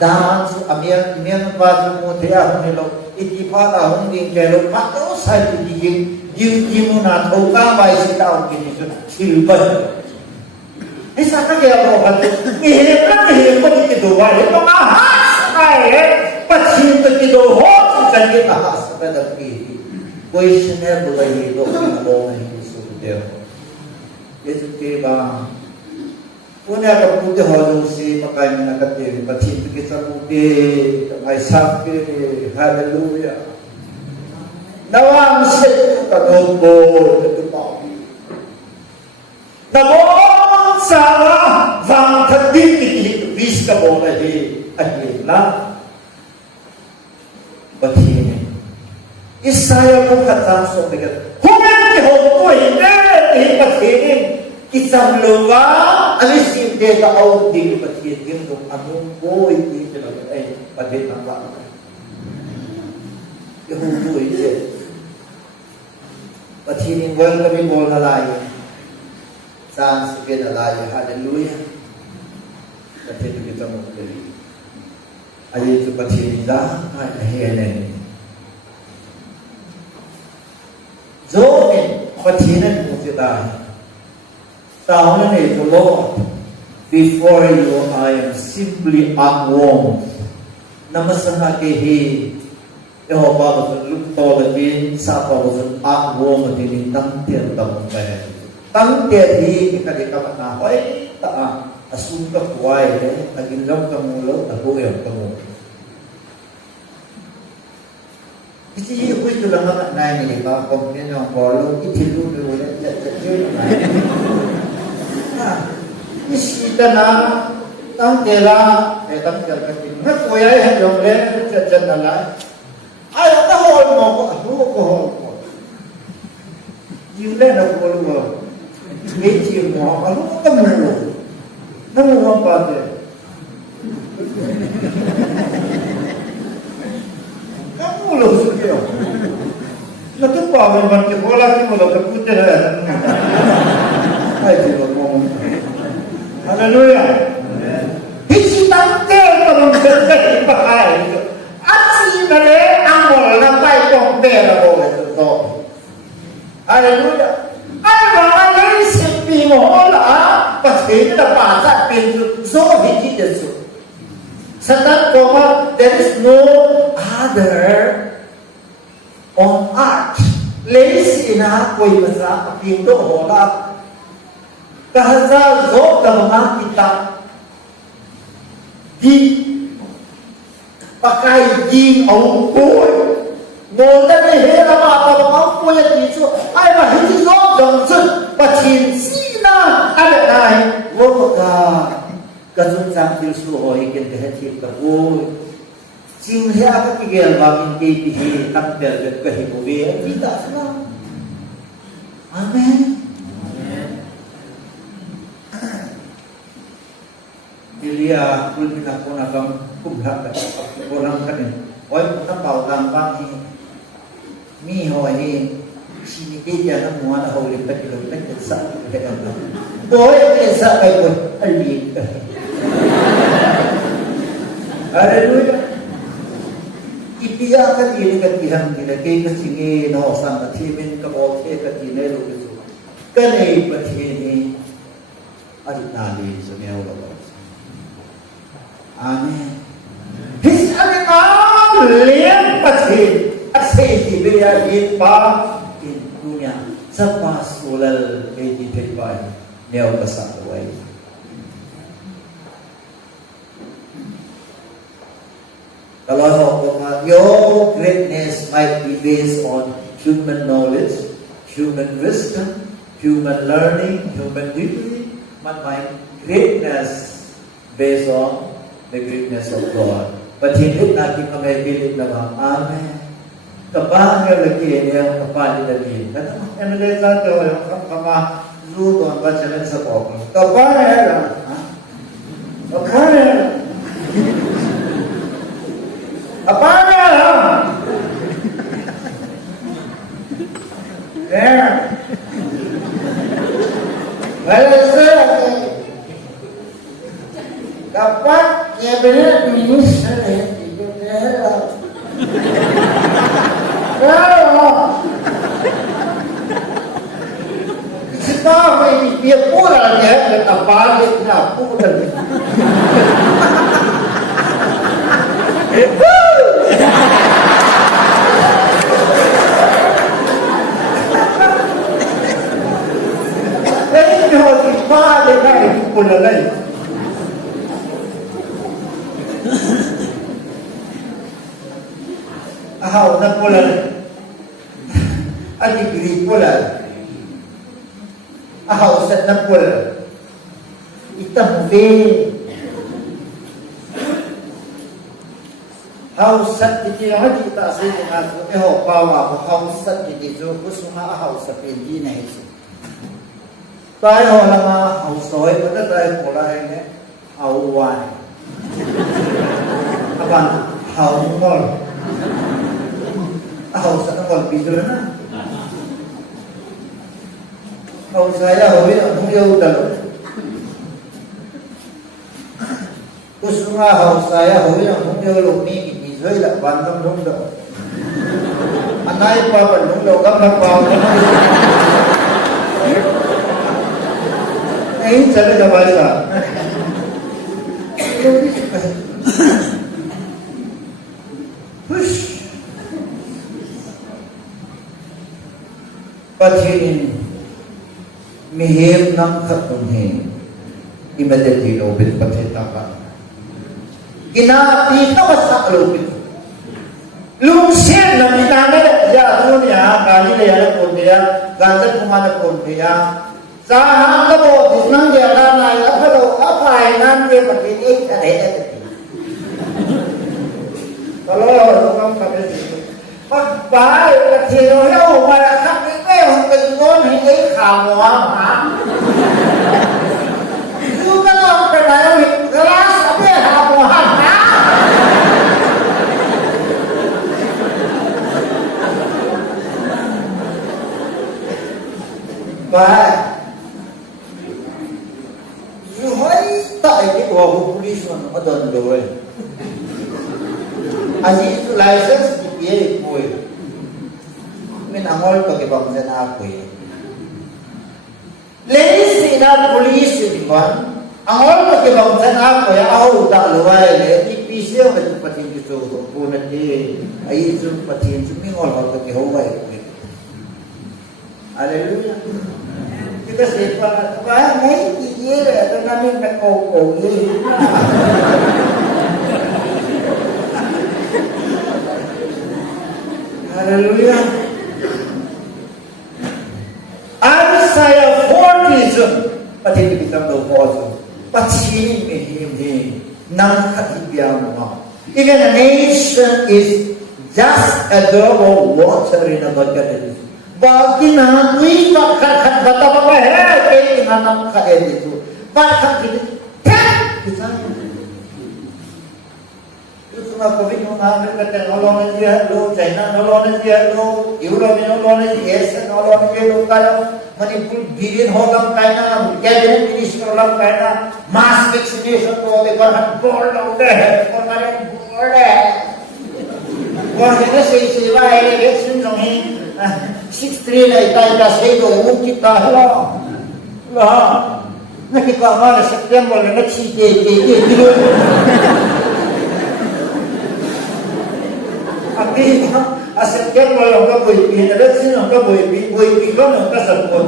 Dan amir baju mutia helo itipada hundi kalau patut saya diuji mana tahu kami sedang kini sudah silban. Isa ka kaya ko kan ihirap ko dito wala ito ahas ay patsin to dito ho kan kita ahas ka dapi questioner bulay ito mo ni Jesuder Yesus ke ba punya ka puti ho si makai nakati patsin to kita puti ay sabi hallelujah nawang sa ka dobo ito pa namo Salah vang tadi kita bisa boleh akhirlah begini. Isaya pun kata sebagai hukum dihukui ini begini kisah luar alisi dia tahu di begini untuk anu boy di dalam pada nampak. Dihukui dia. Begini boleh kami boleh lain. Sang sekian alaya haleluya. Tapi itu kita mengkiri. Ayat itu bercinta akhirnya. Zoin bercinta mujizat. Tahun ini Lord, before you I am simply unwarmed. Namasana kehi. Jehovah berluk tolongin siapa berluk unwarmed ini nanti dalam bayar. Tăng tiền thì cái này các bạn nào ấy ta asum ka kuwai agin long kamulo ago yung kamu. Iti ko ito lang ang nai ni ba kung niyo ang bolo itilu ni ulit yun na. Isita na tang tela tang kalkatin. Na kuya yan yung dyan na lang. Ay, nahol mo ko. Hol ko. Yung lang nahol mo. Medyo mo. Ano ka mo? Namuha pa din. Kamulo siya. Natupawin man ko. Wala ki mo lang. Kaputin na. Ay, diba mo. Hallelujah. Hisitante ko ng sasakit pa kayo. At sinale ang wala pa itong pera ko ito. Hallelujah. Ay mga naisipin mo, wala. Pati na pasa, pinto, so hindi desu. Sa tanong, there is no other on earth. Lazy na ko'y masa, pinto, wala. Kahasa, zo, mga kita. Di pakai ding au koi ngolda ne hera ma ta ma ko ya ti chu ai ma hi ti zo dong sun pa chin si na ale nai wo ka ka zun sang til su ho hi ken de ti ka wo sing he aka ki gel ba min ke ti hi tak del ka hi ko ve ti ta sa amen. Ilia kulmin ako na kang kubhat at kurang kanin. Oy, pagkapaw tambang mi hoy sinikita ng mga nahuli pa kilometer sa kaya. Boy, sa kay boy, alin ka. Hallelujah. Ipiya ka dili ka tihang nilagay ka sige no sang katimin ka bote ka tinelo ka. Kanay patini at nali sa mga Amen. His animal liang pati at sa itibiyagin pa in dunia sa pasulal kay ditibay niyaw kasakaway. Kalau your greatness might be based on human knowledge, human wisdom, human learning, human degree, but my greatness based on the greatness of God. But hindi natin kami bilit na mga amen. Kabahan lagi niya kapalit na din. Ano na ito? Yung kamaluto ang batsalan sa poko. Kabahan lang. Kabahan lang. Kabahan lang. There. Wala sir. Kapag cabinet minister hindi nila. Pero isita may pura niya nakapalit na pura niya. Kaya ito ipalit na ipulalay. Ahaw na pula at degree pula ahaw sa na pula itambe ahaw sa titi haji ta sa ni aso eho pawa ko ahaw sa titi jo kusuma ahaw sa pendi na ito tayo lang ahaw soy pada tayo pula ini awan aban ahaw mol ahaw sa nakon video na. Ahaw saya hobi ang yaw dalo. Gusto nga ahaw saya hobi ang yaw lumi isoy la bandam dong do. Anay pa pa dong do kam pa. Ay chale ka basa. Push. Patin mihim ng katunhin immediately no bil patita ka ina ito sa lupit lungsir na minana ya dunia kali ya ko dia gantan kumana ko dia sa hanga mo disnang dia na ya pero apa nan dia begini ada kalau kamu kata Bác bà là thì nó đâu mà khắp cái hông tình con thì cái khảo hóa hả cứ cái lòng cái này thì cái lá sắp biết khảo hóa hả và hỏi tại cái của police nó đần rồi Aziz license DPA boy. Min angol to ke bang jana boy. Ladies sina police di ban angol to ke bang jana boy au da luai le DPC wa tu patin ki to ko na ni ai tu patin tu mi ngol to ke ho wai. Hallelujah. Kita sepa ba ngai ki ye to na min ka ko ye. Hallelujah. Isaiah 40 pati kita tahu also. Pati ini nang katibiang mo. Even a nation is just a drop of water in a bucket. Bagi na nui bakal bata apa kaya nang kaya itu. Bakal itu tak bisa. Itu nak COVID mengambil kata nolong dia lo, China nolong dia lo, Europe nolong dia, Asia nolong dia lo kaya Manipur billion holam kaya, cabinet minister holam kaya, mass vaccination to the government board out there, government board there. Kung kita sewa ini vaksin nongi 6-3 na ita say do mukti tahlo, lah, nakikama na September na nagsige dilo. Tapi asalkan kalau kita boleh, ada sih kita boleh kan kita sebut.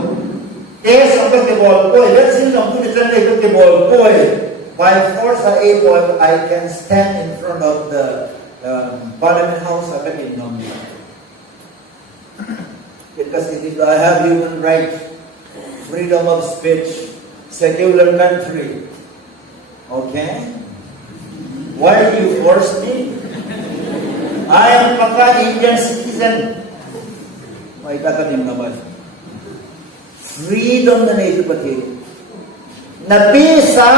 Sampai ke bol boy, ada sih kita boleh ke bol boy. By force I can stand in front of the Parliament House akan inom. Because I have human rights, freedom of speech, secular country. Okay? Why do you force me? I am Paka Indian citizen. May katanim naman. Freedom na ito pati. Napisa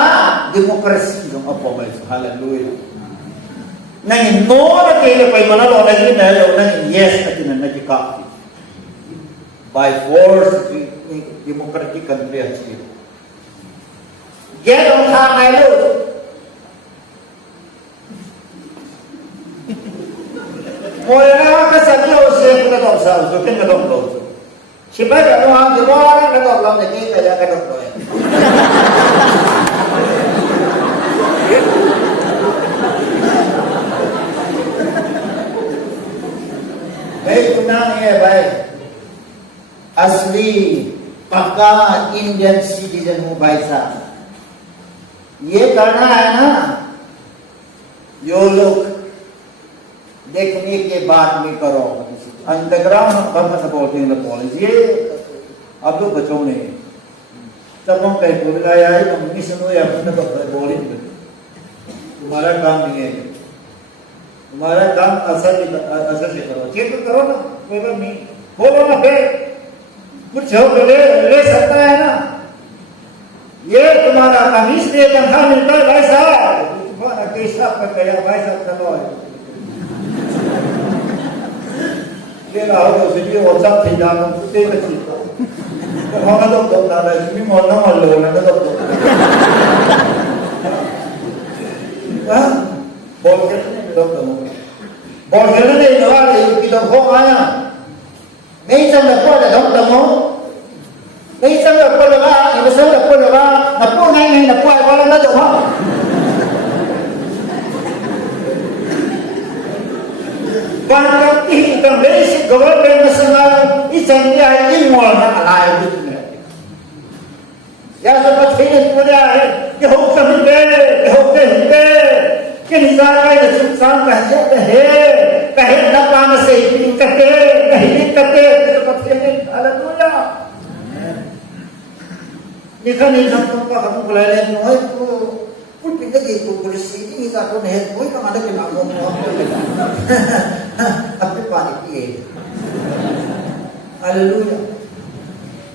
demokrasi ng apamay. Hallelujah. Nang no na kayo pa'y manalo na yun nang yes na tinanagikaki. By force, democratic country at siya. Get on my load. Mula ka sa Diyos, siya ka daw sa uso, kin ka daw doon. Siya ba ka doon, di ba ka daw lang, nakita niya ka daw doon. Baik, tunang iya, baik. Asli, paka Indian citizen mo baik sa. Ye karna hai na, yo look, देखने के बाद में करो अंडरग्राउंड बंद बोलते हैं कॉलेज ये अब तो बच्चों ने जब हम कहीं बोल आया है तो मिशन हो या अपने बोले तुम्हारा काम नहीं है तुम्हारा काम असर से करो चेक तो करो ना कोई बात नहीं बोलो ना फिर कुछ हो तो ले सकता है ना ये तुम्हारा काम इसलिए तनख्वाह मिलता है भाई साहब तुम्हारा कैसा पर गया भाई साहब चलो Kaya ako sige WhatsApp tidak mengikuti cerita. Kalau nggak dokter ada ini mau nama lo nggak dokter. Ah, boleh dokter. Boleh ni orang kita kau ayah. Ni sampai kau ada dokter mo. Ni sampai kau ada, ni sampai kau ada. Napu ngai napu ay wala na dokter. Bangkang itang basic government na sa isang niya immoral na alay dito na. Kaya sa pathinit mo niya cái hậu cần cái hậu cần cái đi ra cái là chúng ta cả chết cái hết đã làm mà xây dựng cái có thể hallelujah ni kan ni satu kamu kelalen noi pun pindah gitu polisi ini tak kau net boy kan ada kena ngomong apa panik ye hallelujah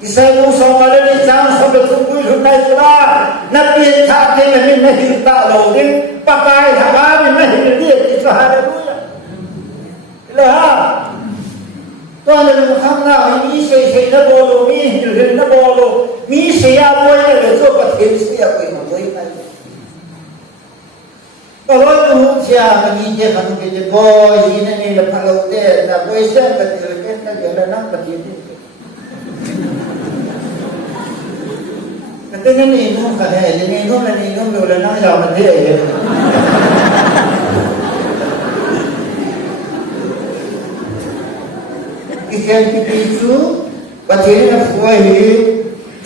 Isai Musa malai jangan sampai tunggu hunai sudah. Nabi tak kena ni tak lalu ni pakai apa ni dia itu hallelujah. Ilah. Tuhan Muhammad ini saya nak bolu ni, nak bolu ni saya boleh lepas pakai saya boleh boleh. Kalau tu siapa ni dia kan kita boy ini ni lepas lalu dia, nak boy siapa betul kita jalan nak betul. Katanya ni inum kan ya, ini inum boleh nak jalan dia ya. Ikan itu, bacaan yang kuai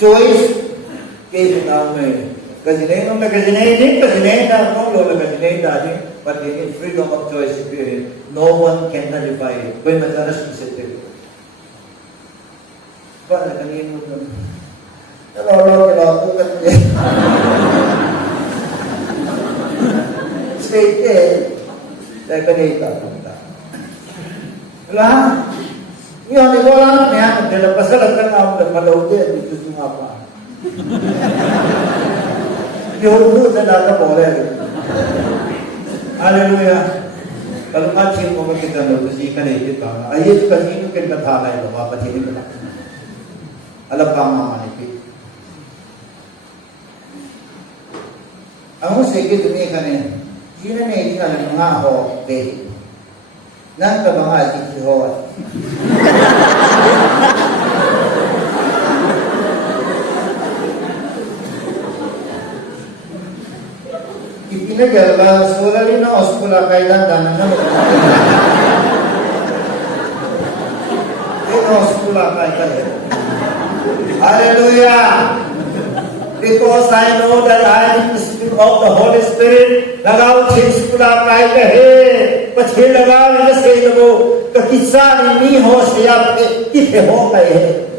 choice ke nama. Kajian ini dah kalau kajian dah ni, but in freedom of choice, no one can nullify it. When macam specific. Pada kali ini pun. Kalau tu kan straight dah kena tak. Lah, ni orang orang ni yang dalam pasal kan awak dah malu dia itu semua apa. Dia dulu dah boleh. Hallelujah. Kalau macam orang kita nak bersihkan itu tak. Ayat kan ini kan kata lain apa sih ini. Alam paham ni. Aku sedikit dunia kan ni, kita ni kita nak mengaho deh, nak kebangai itu ho. Kita jalan sekolah ni nak sekolah kaitan dan nak. Kita sekolah kaitan. Hallelujah. Because I know that I am the Spirit of the Holy Spirit. Lagao chis kula kai kahe, pache lagao na say labo. Kakisa ni ho siya kite ho kahe.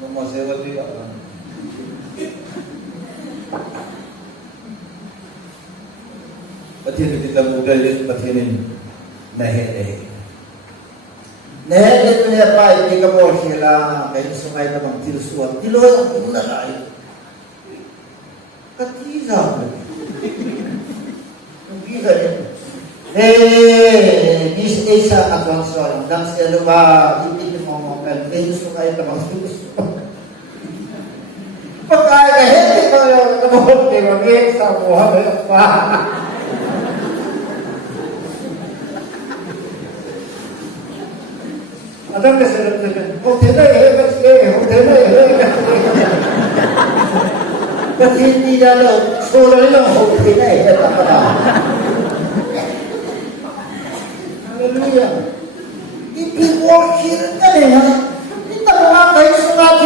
Mama sewati apa? Pache ni kita muda je pache ni nahe. Neh itu ni apa? Ini kamu sila kain sungai temang tilusuan, tilu yang guna lagi. Ketiga, ketiga ni. Bis Esa akan soal, dan saya lupa ini ngomongkan kain sungai temang tilusuan. Pakai kahit kalau kamu tengok semua apa? Ada keseluruhan. Hotel ni. Tapi di dalam sekolah ni hotel ni tak ada. Hallelujah. Ini wakil ni. Kita mengakai surat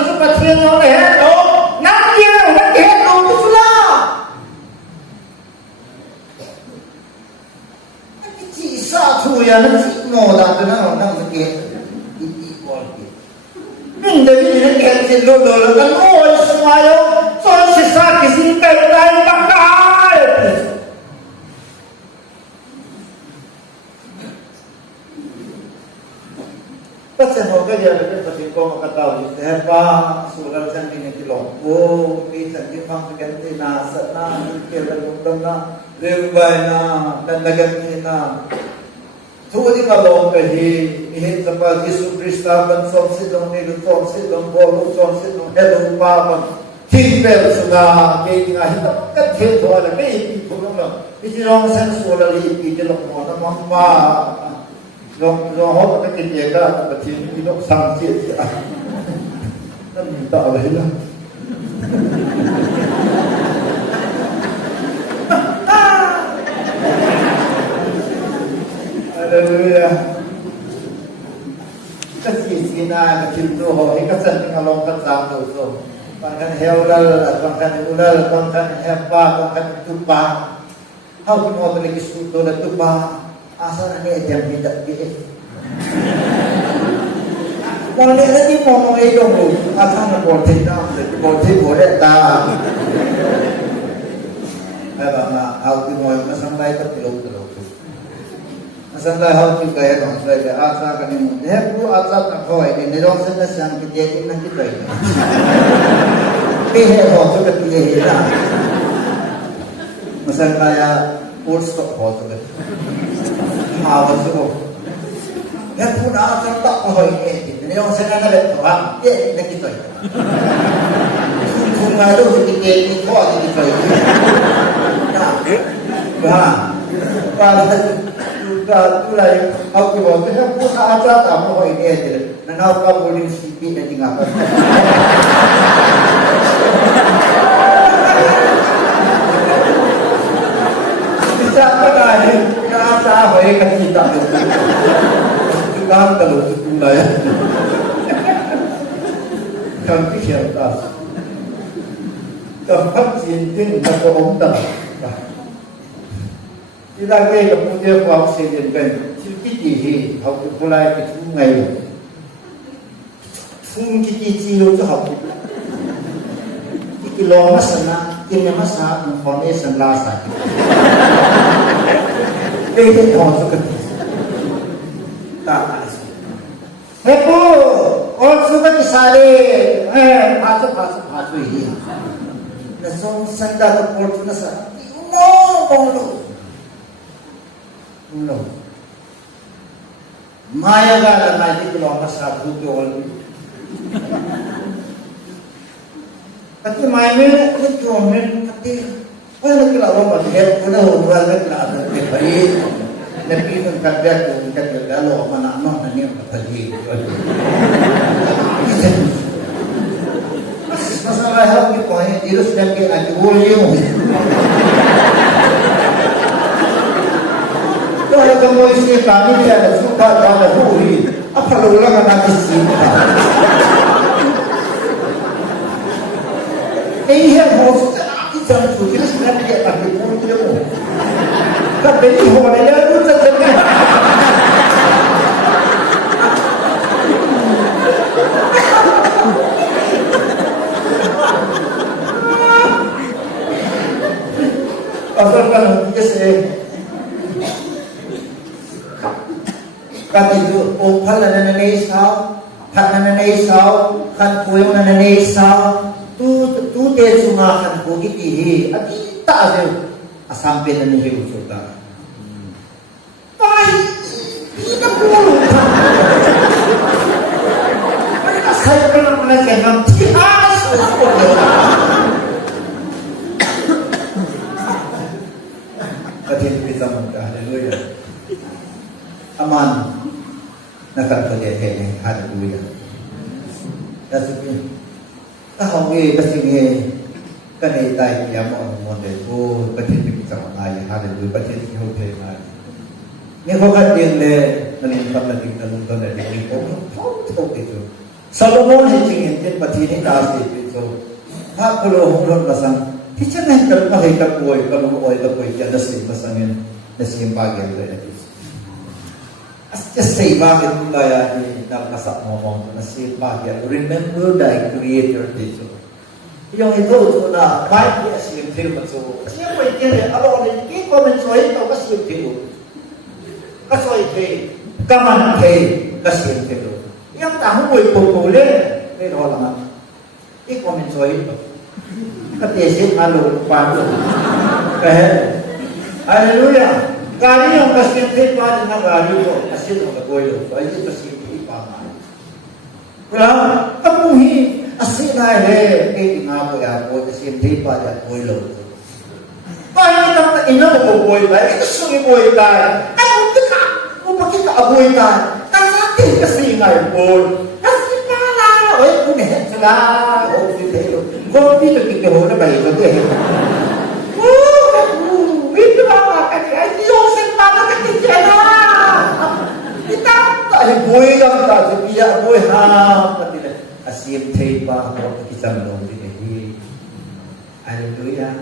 itu kasihan oleh hello. Nanti hello tu sudah. Satu yang nanti noda tu nak sikit, ini boleh. Minda ni nak kita lolo kan all semua yo, so sisa kisi kai bakal. Pasal hoga dia ada pasal kau makataw, siapa surat santi ni tilong, oh, ni santi pang ganti na, sana, kira lutong na, leway na, dan naganti na. Tuwali kalong kahi, ihit sa pag Yesu Krista, bansong silong nilutong silong bolutong silong helong papang, timpel suga, kaya nga hitap kathil to ala, kaya ipipulong lang. Itilong sensual itilong mo, namang pa, long ho pa kakitiyaga, batin ilong sangsit siya. Namita alay lang. Hallelujah. Kasi Cina kecil tu hobi kesan kalau kesam tu so bangkan heulal bangkan ulal bangkan hepa bangkan tupa hau pun mau beli susu dan tupa asal ni jam tidak dia boleh lagi mau itu asal nak boleh boleh tak bang hau pun mau masampai terpilih Masalah hal juga ya dong, saya asa kan ini, dia perlu asa tak kau ini, dong sana siang kita ini nanti kita ini. Ini hal juga tidak hilang. Masalah ya purs tak hal juga, awal juga. Dia pun asa tak kau ini, dong sana nak tuan, dia nanti kita ini. Sungai itu kita ini kau kita ini. Nah, kalau Tulai aku waktu saya pun aja tak mau ini aja. Nana apa boleh sipi nanti ngapa? Bisa apa lagi? Kata boleh kasih tak tu. Jangan kalau tulai. Kami siapa? Tempat cintin atau orang tak. Kita ke kemudian buat sendiri kan, ciri hau mulai itu sungai, sungai ciri tu hau, kilo masana, kini masa informasi lasa, ini hau tu kan, tak ada. Hepo, orang suka disari, masuk ini, nasong sanda tu portu nasa, mau. No. Maya ga nanti kalau apa satu jual. Tapi maya ni itu orang kati. Kalau kita orang macam mana orang kita ada baik. Tapi kan kerja tu kita kalau mana mana ni apa lagi. Masalah hal ni kau ni irus dan kita jual you. Kalau kamu istri kami dia ada suka ada buri, apa lu ulang nanti sini? Ini yang harus kita suci sebenarnya dia tak buri dia mau. Kan beli orang dia tu saja. Asal kan dia sih. Kata itu, opal na naisau, kat na naisau, kan kuyo na naisau, tu te sunga kan ko giti ati ta se asampe na ni hiu suta. Pai, ina pulo. Mereka saya pernah belajar nam tihas. Kati kita mungkin haleluya. Aman. Nakakagaya ni haleluya. Kasi kahongi kasi kanay tayo kaya mo ang monde ko pati sa mga haleluya pati sa hotel na. Ni ko kadin le nalipat na din talunto na din ko. Ito. Solomon hingin din pati ni kasi ito. Hakulo hulon basang tiyan na ito makita ko ay kaluoy ka po yan nasin basangin nasin bagay na ito. Just say bakit kaya nakasak mo na si bakit remember thy creator dito yung ito na kahit niya si film so siya mo itin alo ni ki comment so ito kasi film kasi ito kaman kay kasi film yung taho mo ipupuli pero lang i comment so ito kasi alo pa kaya hallelujah. Kali yang kasih terima dengan kali itu kasih dengan goyo, bagi kasih ipaman. Kalau kamuhi asih naik ngapa ya, goyo kasih terima dan goyo. Bagi kita ina mau goyo, itu sungai goyo kan? Kamu kita goyo kan? Kasih kasih naik goyo, kasih pala, punya celah, kita goyo kita orang baik betul. Itu apa? Itu yang saya katakan kita Ari boy lang ta si piya boy ha patila asim thei pa ko kisam lo di hi. Hallelujah.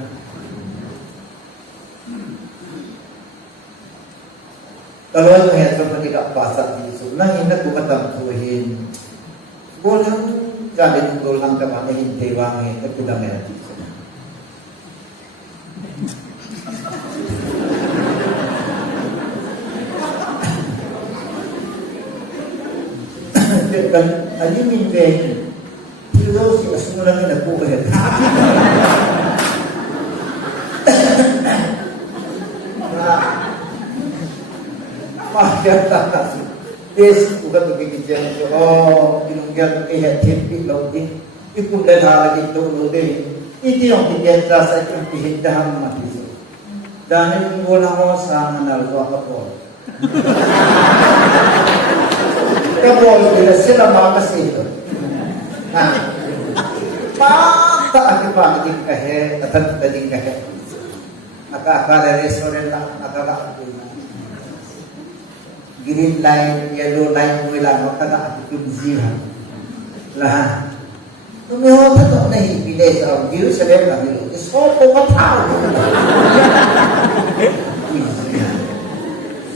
Kalau yang hendak menikah pasal itu, nah hendak bukan dalam tuhin, bolang jadi bolang kemana hinte wangi, tapi dah merah itu. Kan, aja mimpi, itu sih semua orang nak buat. Yes, bukan begitu je. Oh, kinunggan tiap lagi. Ikut dah lagi tu lagi. Itu yang kita rasa yang kita ham mati tu. Dan ini bola sang nal tu apa pun. Kapol bila sila makasih tu. Nah, tak akibat ini kaheh, tetap tadi kaheh. Maka ada restoran lah, maka tak green line, yellow line mo lang, maka nakakunzihan. Lah, tumiho ka to na hipilay sa view sa lema nilo. Iso po matao.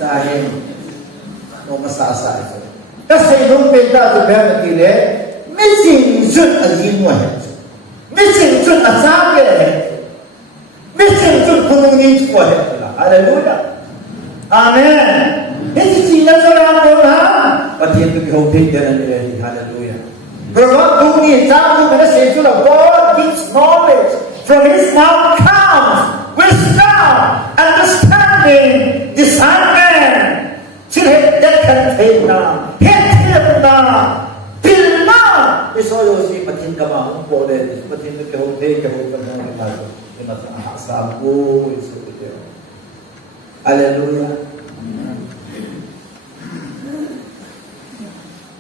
Dahil, masasa ito. Kasi nung pinta sa bema tile, missing zun azin mo heto. Missing zun asake heto. Missing zun kumungin ko heto. Hallelujah. Amen. Ini sila orang Tuhan. Pati itu dihubung dengan ini. Hallelujah. Berapa bumi jauh pada sesuatu. God gives knowledge. From His mouth comes wisdom, understanding, discernment. Sila dekat hina, hina, pilna. Isoyo si pati kamang boleh. Pati itu dihubung dengan ini masih asamu itu. Hallelujah.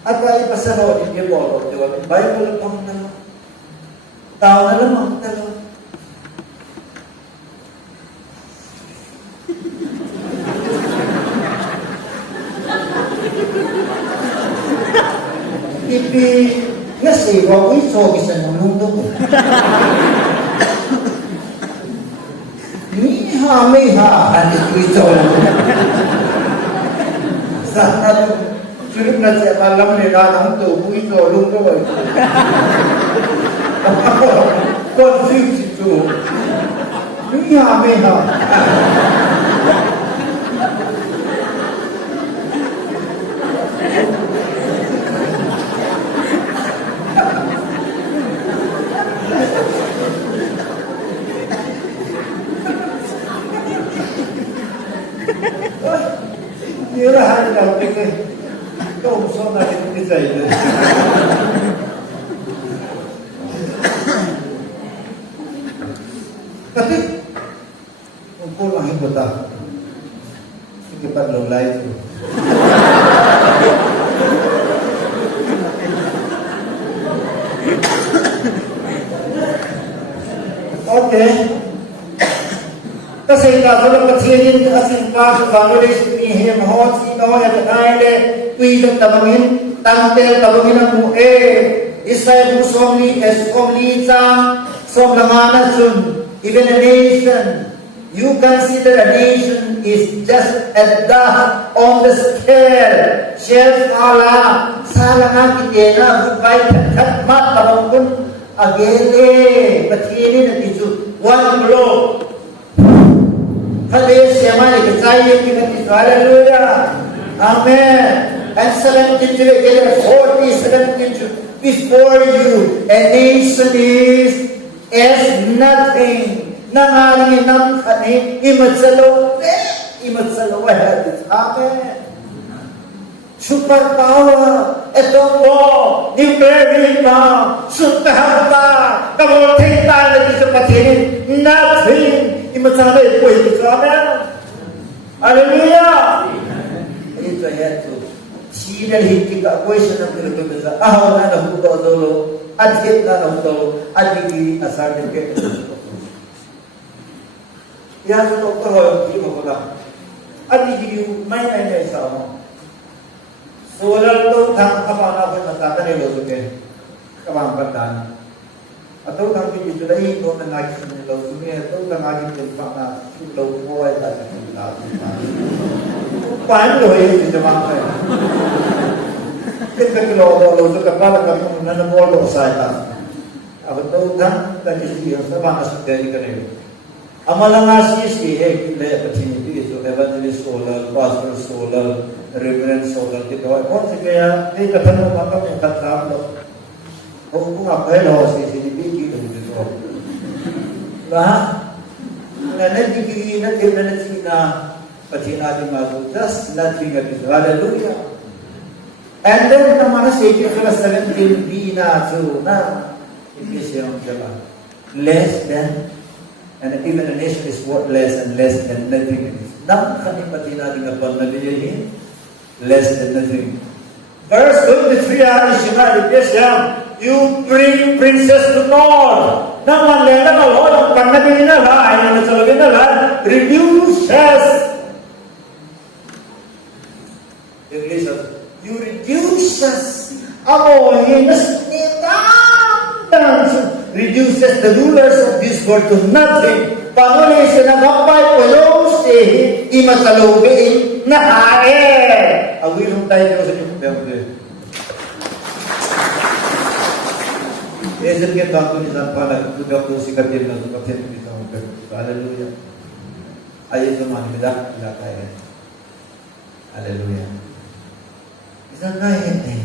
At ay pasaro din yung bolo, di ba? Bible pang na tao na lamang talo. Ipi nasi wa wiso bisa nulungdo ko. Ni ha ani wiso. Sana Suruh nasi malam ni dah tu, bui tu, lung tu. Confuse itu. Ni apa? Dia lah hari dah fikir. Kau usah nak ikut saya. Tapi, kau lah yang betul. Kita perlu lain tu. Okay. Kasi kalau kecilin kasi pas kalau disini hot sino yang ada Tuidag tabangin, tangtel tabangin ang mue. Isay somli somlanganan sun. Even a nation, you consider a nation is just a dot on the scale. Share salangan kitena, goodbye, katmat, tabangkun, agele, patini na tisu, one blow. Kali siya ikasaya kita hallelujah. Amen. And 17 together, 40, 17 before you, a nation is as nothing. Nangaling ng kanin, imatsalo, amen. Superpower, ito po, nuclear bomb, suntahan pa, kamuting tayo na dito patinin, nothing, imatsalo, ito, amen. Hallelujah. Ito yan. Sila hindi ka question ng Pilipinas. Ahaw na nahuto dolo, adhit na nahuto, adhigi asar din kayo. Yan sa doktor ho, hindi mo ko lang. Adhigi may isa mo. solar to thang kapana ko matata ni lo ke kabang patan atau thang ki ju dai ko na ngaki ni lo ni to na ngaki tin pa na lo ko ai ta ni la pa lo ye ni jama ka kita kilo lo to kapala ka na na mo lo sa ta अब तो धन तजिसी सभा अस्पताल करे अमलंगासी से एक ले opportunity जो evangelist solar pastor solar reverend solar के द्वारा कौन से क्या एक कथन में बात में कथा लो वो पूरा पहले हो से की तो वहाँ ननद की ननद चीना पचीना की मालूम just nothing at all hallelujah and then the man says कि फिर 17 बीना जो ना less than, and even a nation is worth less and less than nothing. Nam kanipati natin kapag nabili less than nothing. Verse 23 you bring princess to Lord. Naman lena ka Lord, ang panabili na la, ay nasalagin na la, reduces. English, you reduces. Amo, hinas reduces the rulers of this world to nothing. Panuli sinagapay po si imasalobiin na hae. Awilong tayo sa inyong piyamde. Esip kita aku ni sampai juga tu sikap dia nak sikap dia kita mungkin. Haleluya. Ayat zaman kita kaya. Haleluya. Kita kaya ni.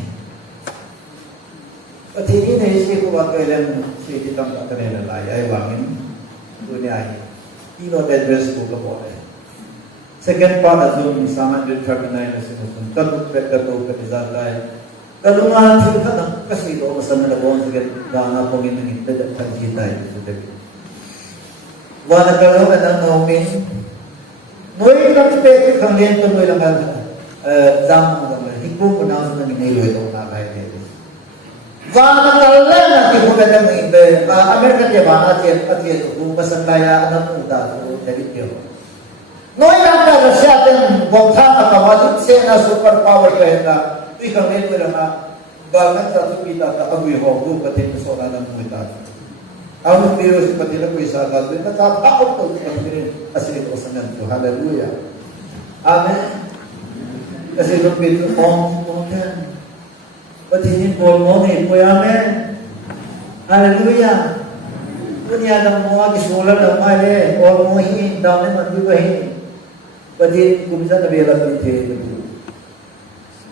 Pati ni isi ko bakalan si kitang katanya lalai ay wangin dunia ini. Ino address ko kapoleh. Second part azum Psalm 139 asinusun. Kadut pekkato kapizalay. Kalungan sila ka kasi ito masama na buwan sa gana po ginagin at pagkita ito sa dabi. Wana kalungan ang naumin. Noy lang peke kang lento noy lang zam mo naman. Higpo ko na sa nanginilo ito nakaya nito. Wana kalungan na tipo ka ng ibe. Amerika niya ba at yan kung masandaya ang punta o David yun. Noy lang ka siya ating bukta at kawalit siya na superpower kayo na ikang lento lang bangat sa kita ta agui ho ko pati so na ng kita. Ang biro si pati na ko isa ka na tapos ko pati asili ko sa nanto. Hallelujah. Amen. Kasi nung biro mo yan. Pati ni Paul mo ni po amen. Hallelujah. Kunya ng mga gisula ng mali o mo hin dami man di ba hin. Pati kumisa na bira pati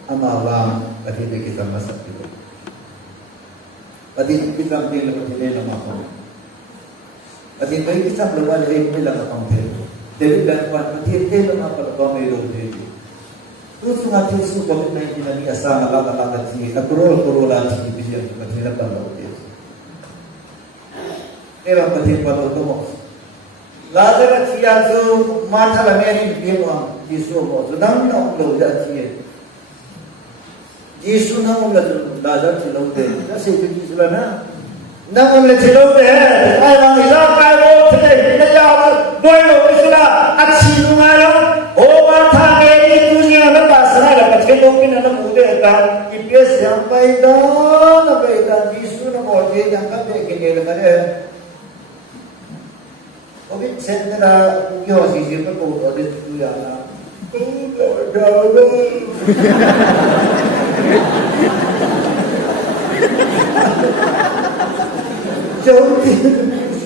amawa pati kita masak itu. Pati kita bila pati na mako. Pati kita belum ada yang bilang apa itu. Jadi dan pati itu apa kami itu. Terus ngatur su COVID-19 ni asa nakakatakat si akrol lagi si bisyan pati na tanda itu. Era pati pato mo. Lazarus siya so mata la meri biwa Yesu mo. So dang na lo da siya. Yesu na mo Lazarus silaw din. Kasi Yesu na. Nang mo silaw din. Ay mang ilakay mo today. Pinayawag. Bueno, isla at sino ngayon? O mata meri dunia na pasra la pachelo pinanamude ta. Ipes yang paidan na paidan Yesu na mo din yang kape kinela kare. Oke, saya kira yo sisi pa ko ode tu ya na. Jadi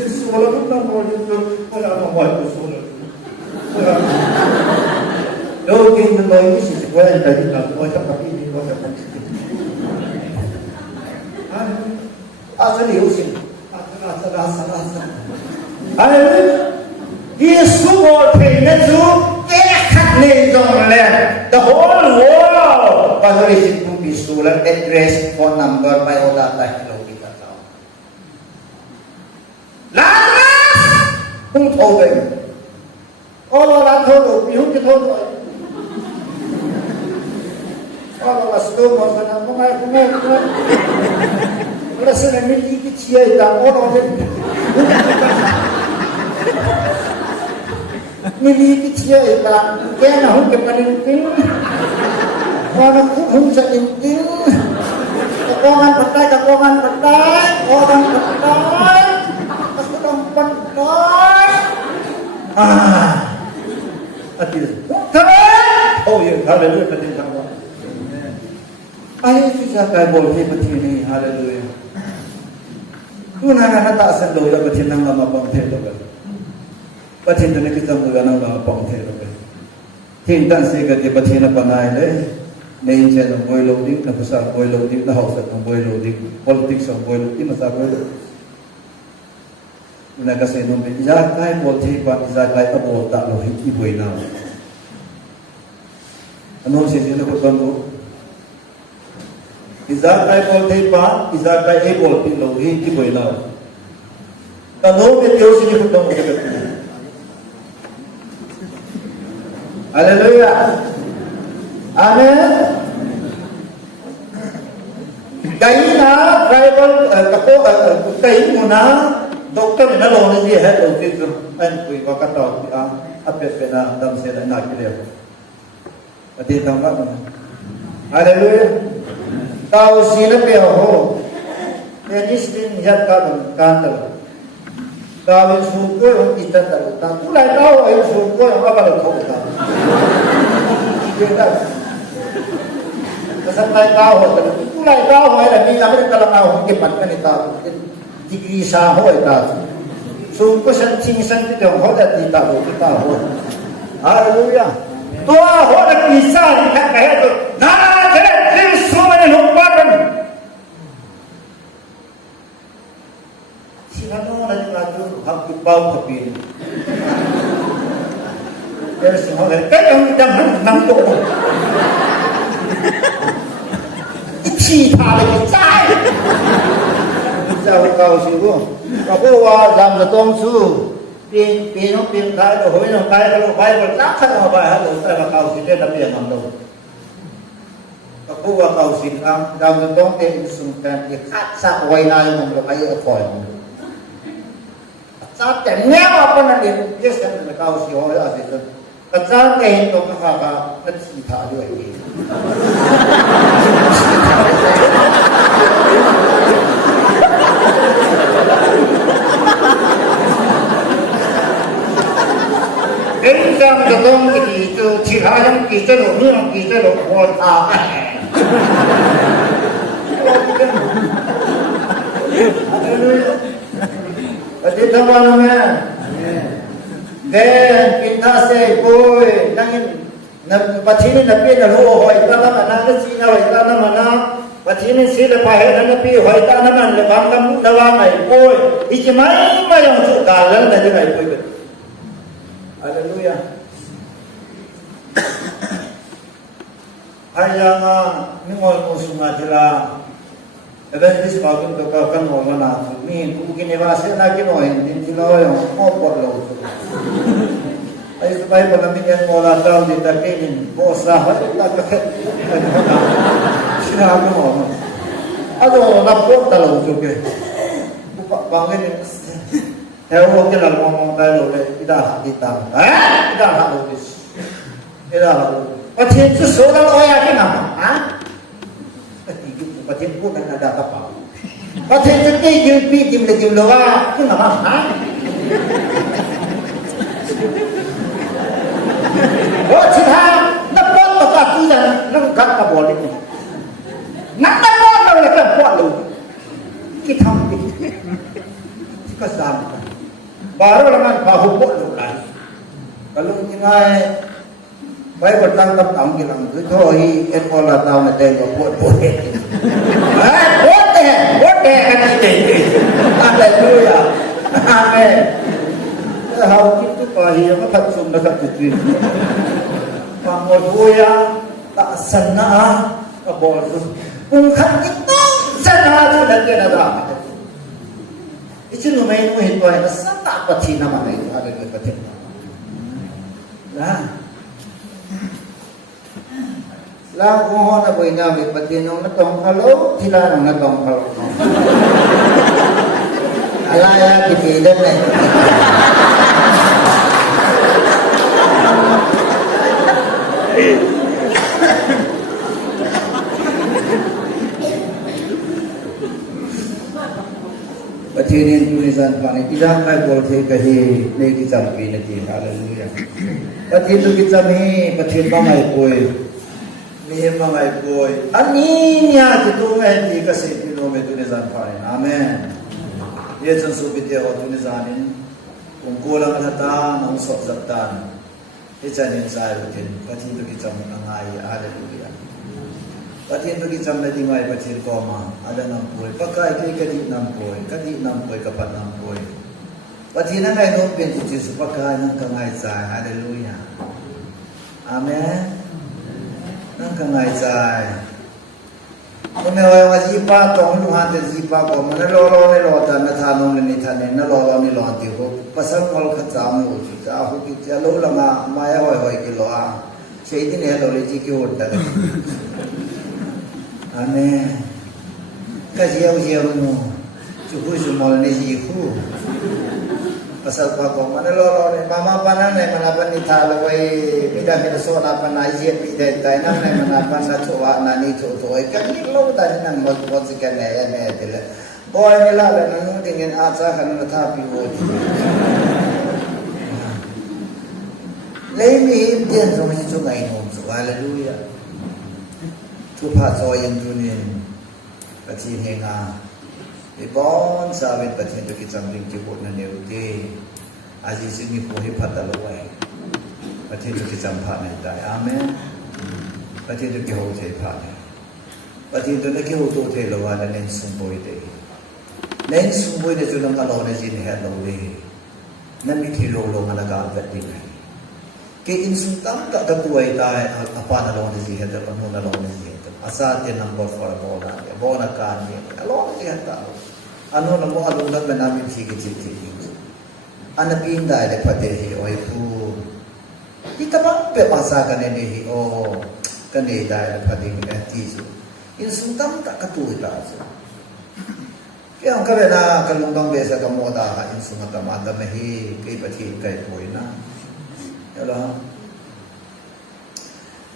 soal kita mau itu kalau mau itu soal. Lo que no lo hice se puede entender la cosa para que no se pase. Asal usin. Asal. Hallelujah. Yesu mo Yesu ekat ni dongle. The whole world. Pasal isi tu bisulan address phone number by oda tak kita tahu. Lazarus, kung tahu ba? Orang tahu, yung kita tahu. Orang lasto mo sa namo kaya kumay. Wala sa namin ikit ita orang Miliki siya ita, kaya na hong kapanintin. orang hum sa inting kakongan patay orang patay kakongan patay atil oh ya haleluya patin sama ay sisa kay bolhe patini haleluya tunana na ta sa lola patin nang mapang thelo patin na kita mo ganang mapang thelo thiên tan se ka te pathina panai le nei che no boy lo dik na pusa boy lo dik na house no boy lo dik politics no boy lo dik na sa boy lo na ka se no me ya kai bol the pa ya kai abo ta lo hi ki boy na ano se se no ko ban ko ya kai bol the pa ya kai e bol pi lo hi ki boy na ka no me teo se ni ko dong ko Haleluya. Amen. Cái na Bible cái mo na doctor na lo ni he lo ti an kui ko ka to ape na dam se na ki le. Ati tam ba na. Haleluya. Tao si na pe ho. Ni sin ya ka kan ta. Kawin suko yung kita tarutan. Tulay tao ay suko yung kabalagkong ta. Kasabay tao tarutan. Tulay tao ay namin namin kalangaw kipat ka ni tao. Tigrisa ho ay tao. Suko sa singsan dito yung hodat ni tao. Hallelujah. Tua ho nagkisa ni kakaya to. Nakakaya! Please suman yung humpakan. Ano na yung ato hagkipaw kapil. Pero sumagay, kaya yung damhan ng buo. Ichi tali itay! Sao cao sigo. Kapuwa dam sa tong su. Pinong tayo, huwi ng tayo, Bible, taksan ang mabahalo, tayo cao sigo, nabiyan ang daw. Kapuwa cao sigo, dam sa tong sungkan, ikat sa kuway na yung mga kayo akoy. Saat nghe apa nanti dia sedang nakau si orang itu. Kata kain tu kakak nanti tak ada lagi. Entah betul itu cihayam kita lo ni kita lo buat apa? Ati tama naman. Then, pinta se boy, nangin, patinin na pinaluho, ita naman, nangasina, ita naman na, patinin sila pahe na napiho, ita naman, labang nawangay, boy, ikimay mayang sukalan na din ay boy. Hallelujah. Kaya nga, nungol mo sumatila, Evangelist Pagod ko kan mo na ni kung kinibase na kinoy din sila yung opor lo. Ay sabay pa namin yan mo na daw din dakinin boss na sinabi mo. Ano na po talo suke. Bangin Ewo ke lang mo tayo le ida kita. Ida ha office. Ida ha. Pati sa solar oya kinama, ha? Pati po na nadata pa. Pati sa kayo yung pitim lawa. Yung naman, ha? O, sila, napot na katilan ng kakabolik mo. Nakapot na wala kang polo. Kita mo. Kasama ka. Baro naman, pahupot na wala. Kalong ingay, Baik bertangkap tahun kilang itu en pola tahun ada buat boleh. Boleh kan itu. Haleluya. Amin. Hal itu kahiyang mapatsum na katutin. Pangoduya tak sana abol. Kung itu sana sudah kena dapat. Itu lumayan itu ay nasata pati naman itu ada di pati. Nah. Lang kung ho na boy namin, pati nung natong halo, sila nung natong halo. Alaya, kipilan na eh. ประเทศนี้อยู่ในสันปานิที่ร่างกายบริเทกะเฮในกิจปีนาทีฮาเลลูยาประเทศตุกิจมีประเทศบางไงป่วยมีบางไงป่วยอันนี้เนี่ยที่ตัวแม่ที่เกษตรพิโรเมตุในสันปานิอาเมนเยซูสุบิเตอตุในสันินองค์โกลังทัตตานองค์สอบจัตตานที่จะนิสัยรุตินประเทศตุกิจมีง่ายฮาเลลูยาประเทศตุกิจมีดีง่ายประเทศก็มาada nampoi pakai kadi nampoi kapan nampoi patina ngai no pen tu su pakai nang kangai sai haleluya amen nang kangai sai kone wa ji pa tong lu han te ji pa ko mana lo ne lo ta na tha no ni tha ne na lo ni lo ti ko pasal kol kha cha mu ji cha hu ki cha lo la ma ya hoi ki lo a sei din he lo le ji ki ho ta amen cái gieo nó chú vui chú mồi này gì khu pasal pa ko mana lo ne mama pana ne mana pan ni tha lo wai mida mi so na pan na ji mi dai tai na ne mana pan na chowa na ni cho to ai ka ni lo ta ni nang mo si ka ne ya ne de le boy ni la le nu ding en a cha kan na tha pi wo lấy mi tiền rồi mình cho ngày hôm so hallelujah tu pha so yang tu niประเทศเฮงาไอ้บอนสาวิตประเทศตุกิจำลิงที่บทนั้นเดียวที่อาจิสิมีผู้ให้พัฒนาไว้ประเทศตุกิจำผ่านในใจอาเมนประเทศตุกิโฮเทผ่านประเทศตุกิโฮโตเทลวาและเน้นสุ่มบ่อยเดเน้นสุ่มบ่อยเดจุนังอโลในจินเฮลโลเวนั่นมีที่โลโลงานการแบบนี้เกี่ยนสุ่มตั้งกับตัวไอ้ตายอปานอโลในจินเฮลอโนอโลในจินasal dia nombor for bola kan ni alon dia tahu anu namo alun dan menami sikit-sikit ana pindah de padehi oi pu kita mampe masakan ini oh kan ni dai pading tisu in suntam tak katu ta so yang karena kalungdang besa kamoda in sungata mata mehi kai pathi kai poina yalah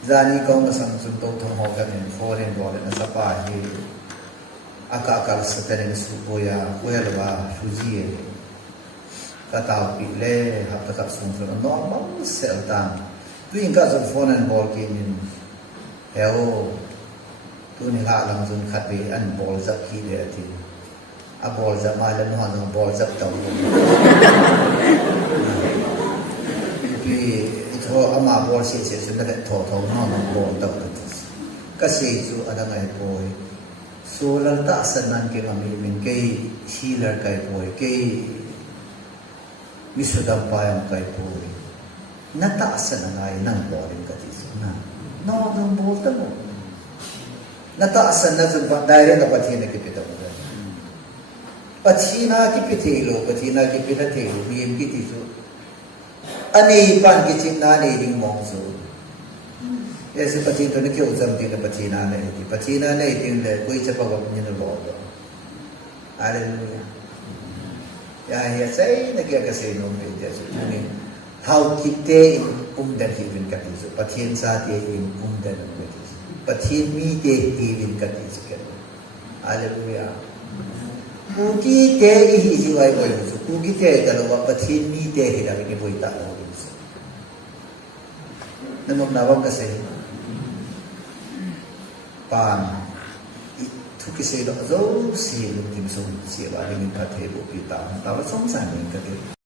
zani kau masang suntuk thong kan in foreign ball na sapa hi aka satene supoya kuelwa fuji kata pile hapta tak sung normal seltan tu inga zon foreign ball kin heo tu ni la lang zon khat be an ball zak ki de ti a ball zak ma lan no ball zak tau cho ama bol si si na tho tho no no bol ta ka si chu ada ngai poi so la ta sanan ke ngami min ke healer kai poi ke visudam payam kai poi na ta sanan ngai nang bol ka ti na no no bol ta mo na ta sanan zu ba dai re ka pathi na ke pita mo pathina ki pithelo pathina ki pithelo mi ki ti su ani pan ki chingna ni ding mong su ऐसे पति तो ने क्यों जम दिन पतीना नहीं दिन ले कोई चपा को नहीं न बोल दो हालेलुया या सही न क्या कैसे नो पे जैसे ने how किते उमदन ही विन करती सो पतीन साथ ये उमदन करती सो पतीन मी ते ही विन करती सो क्या हालेलुया कुकी ते ही जीवाई बोल सो कुकी ते करो पतीन मी ते ही ना विन बोल ता हो सो नमक नावम कैसे pan thu cái xe đó dấu xì luôn tìm sông xì bà đi mình phải thể bộ kỳ tạo tạo nó sống sàng mình cái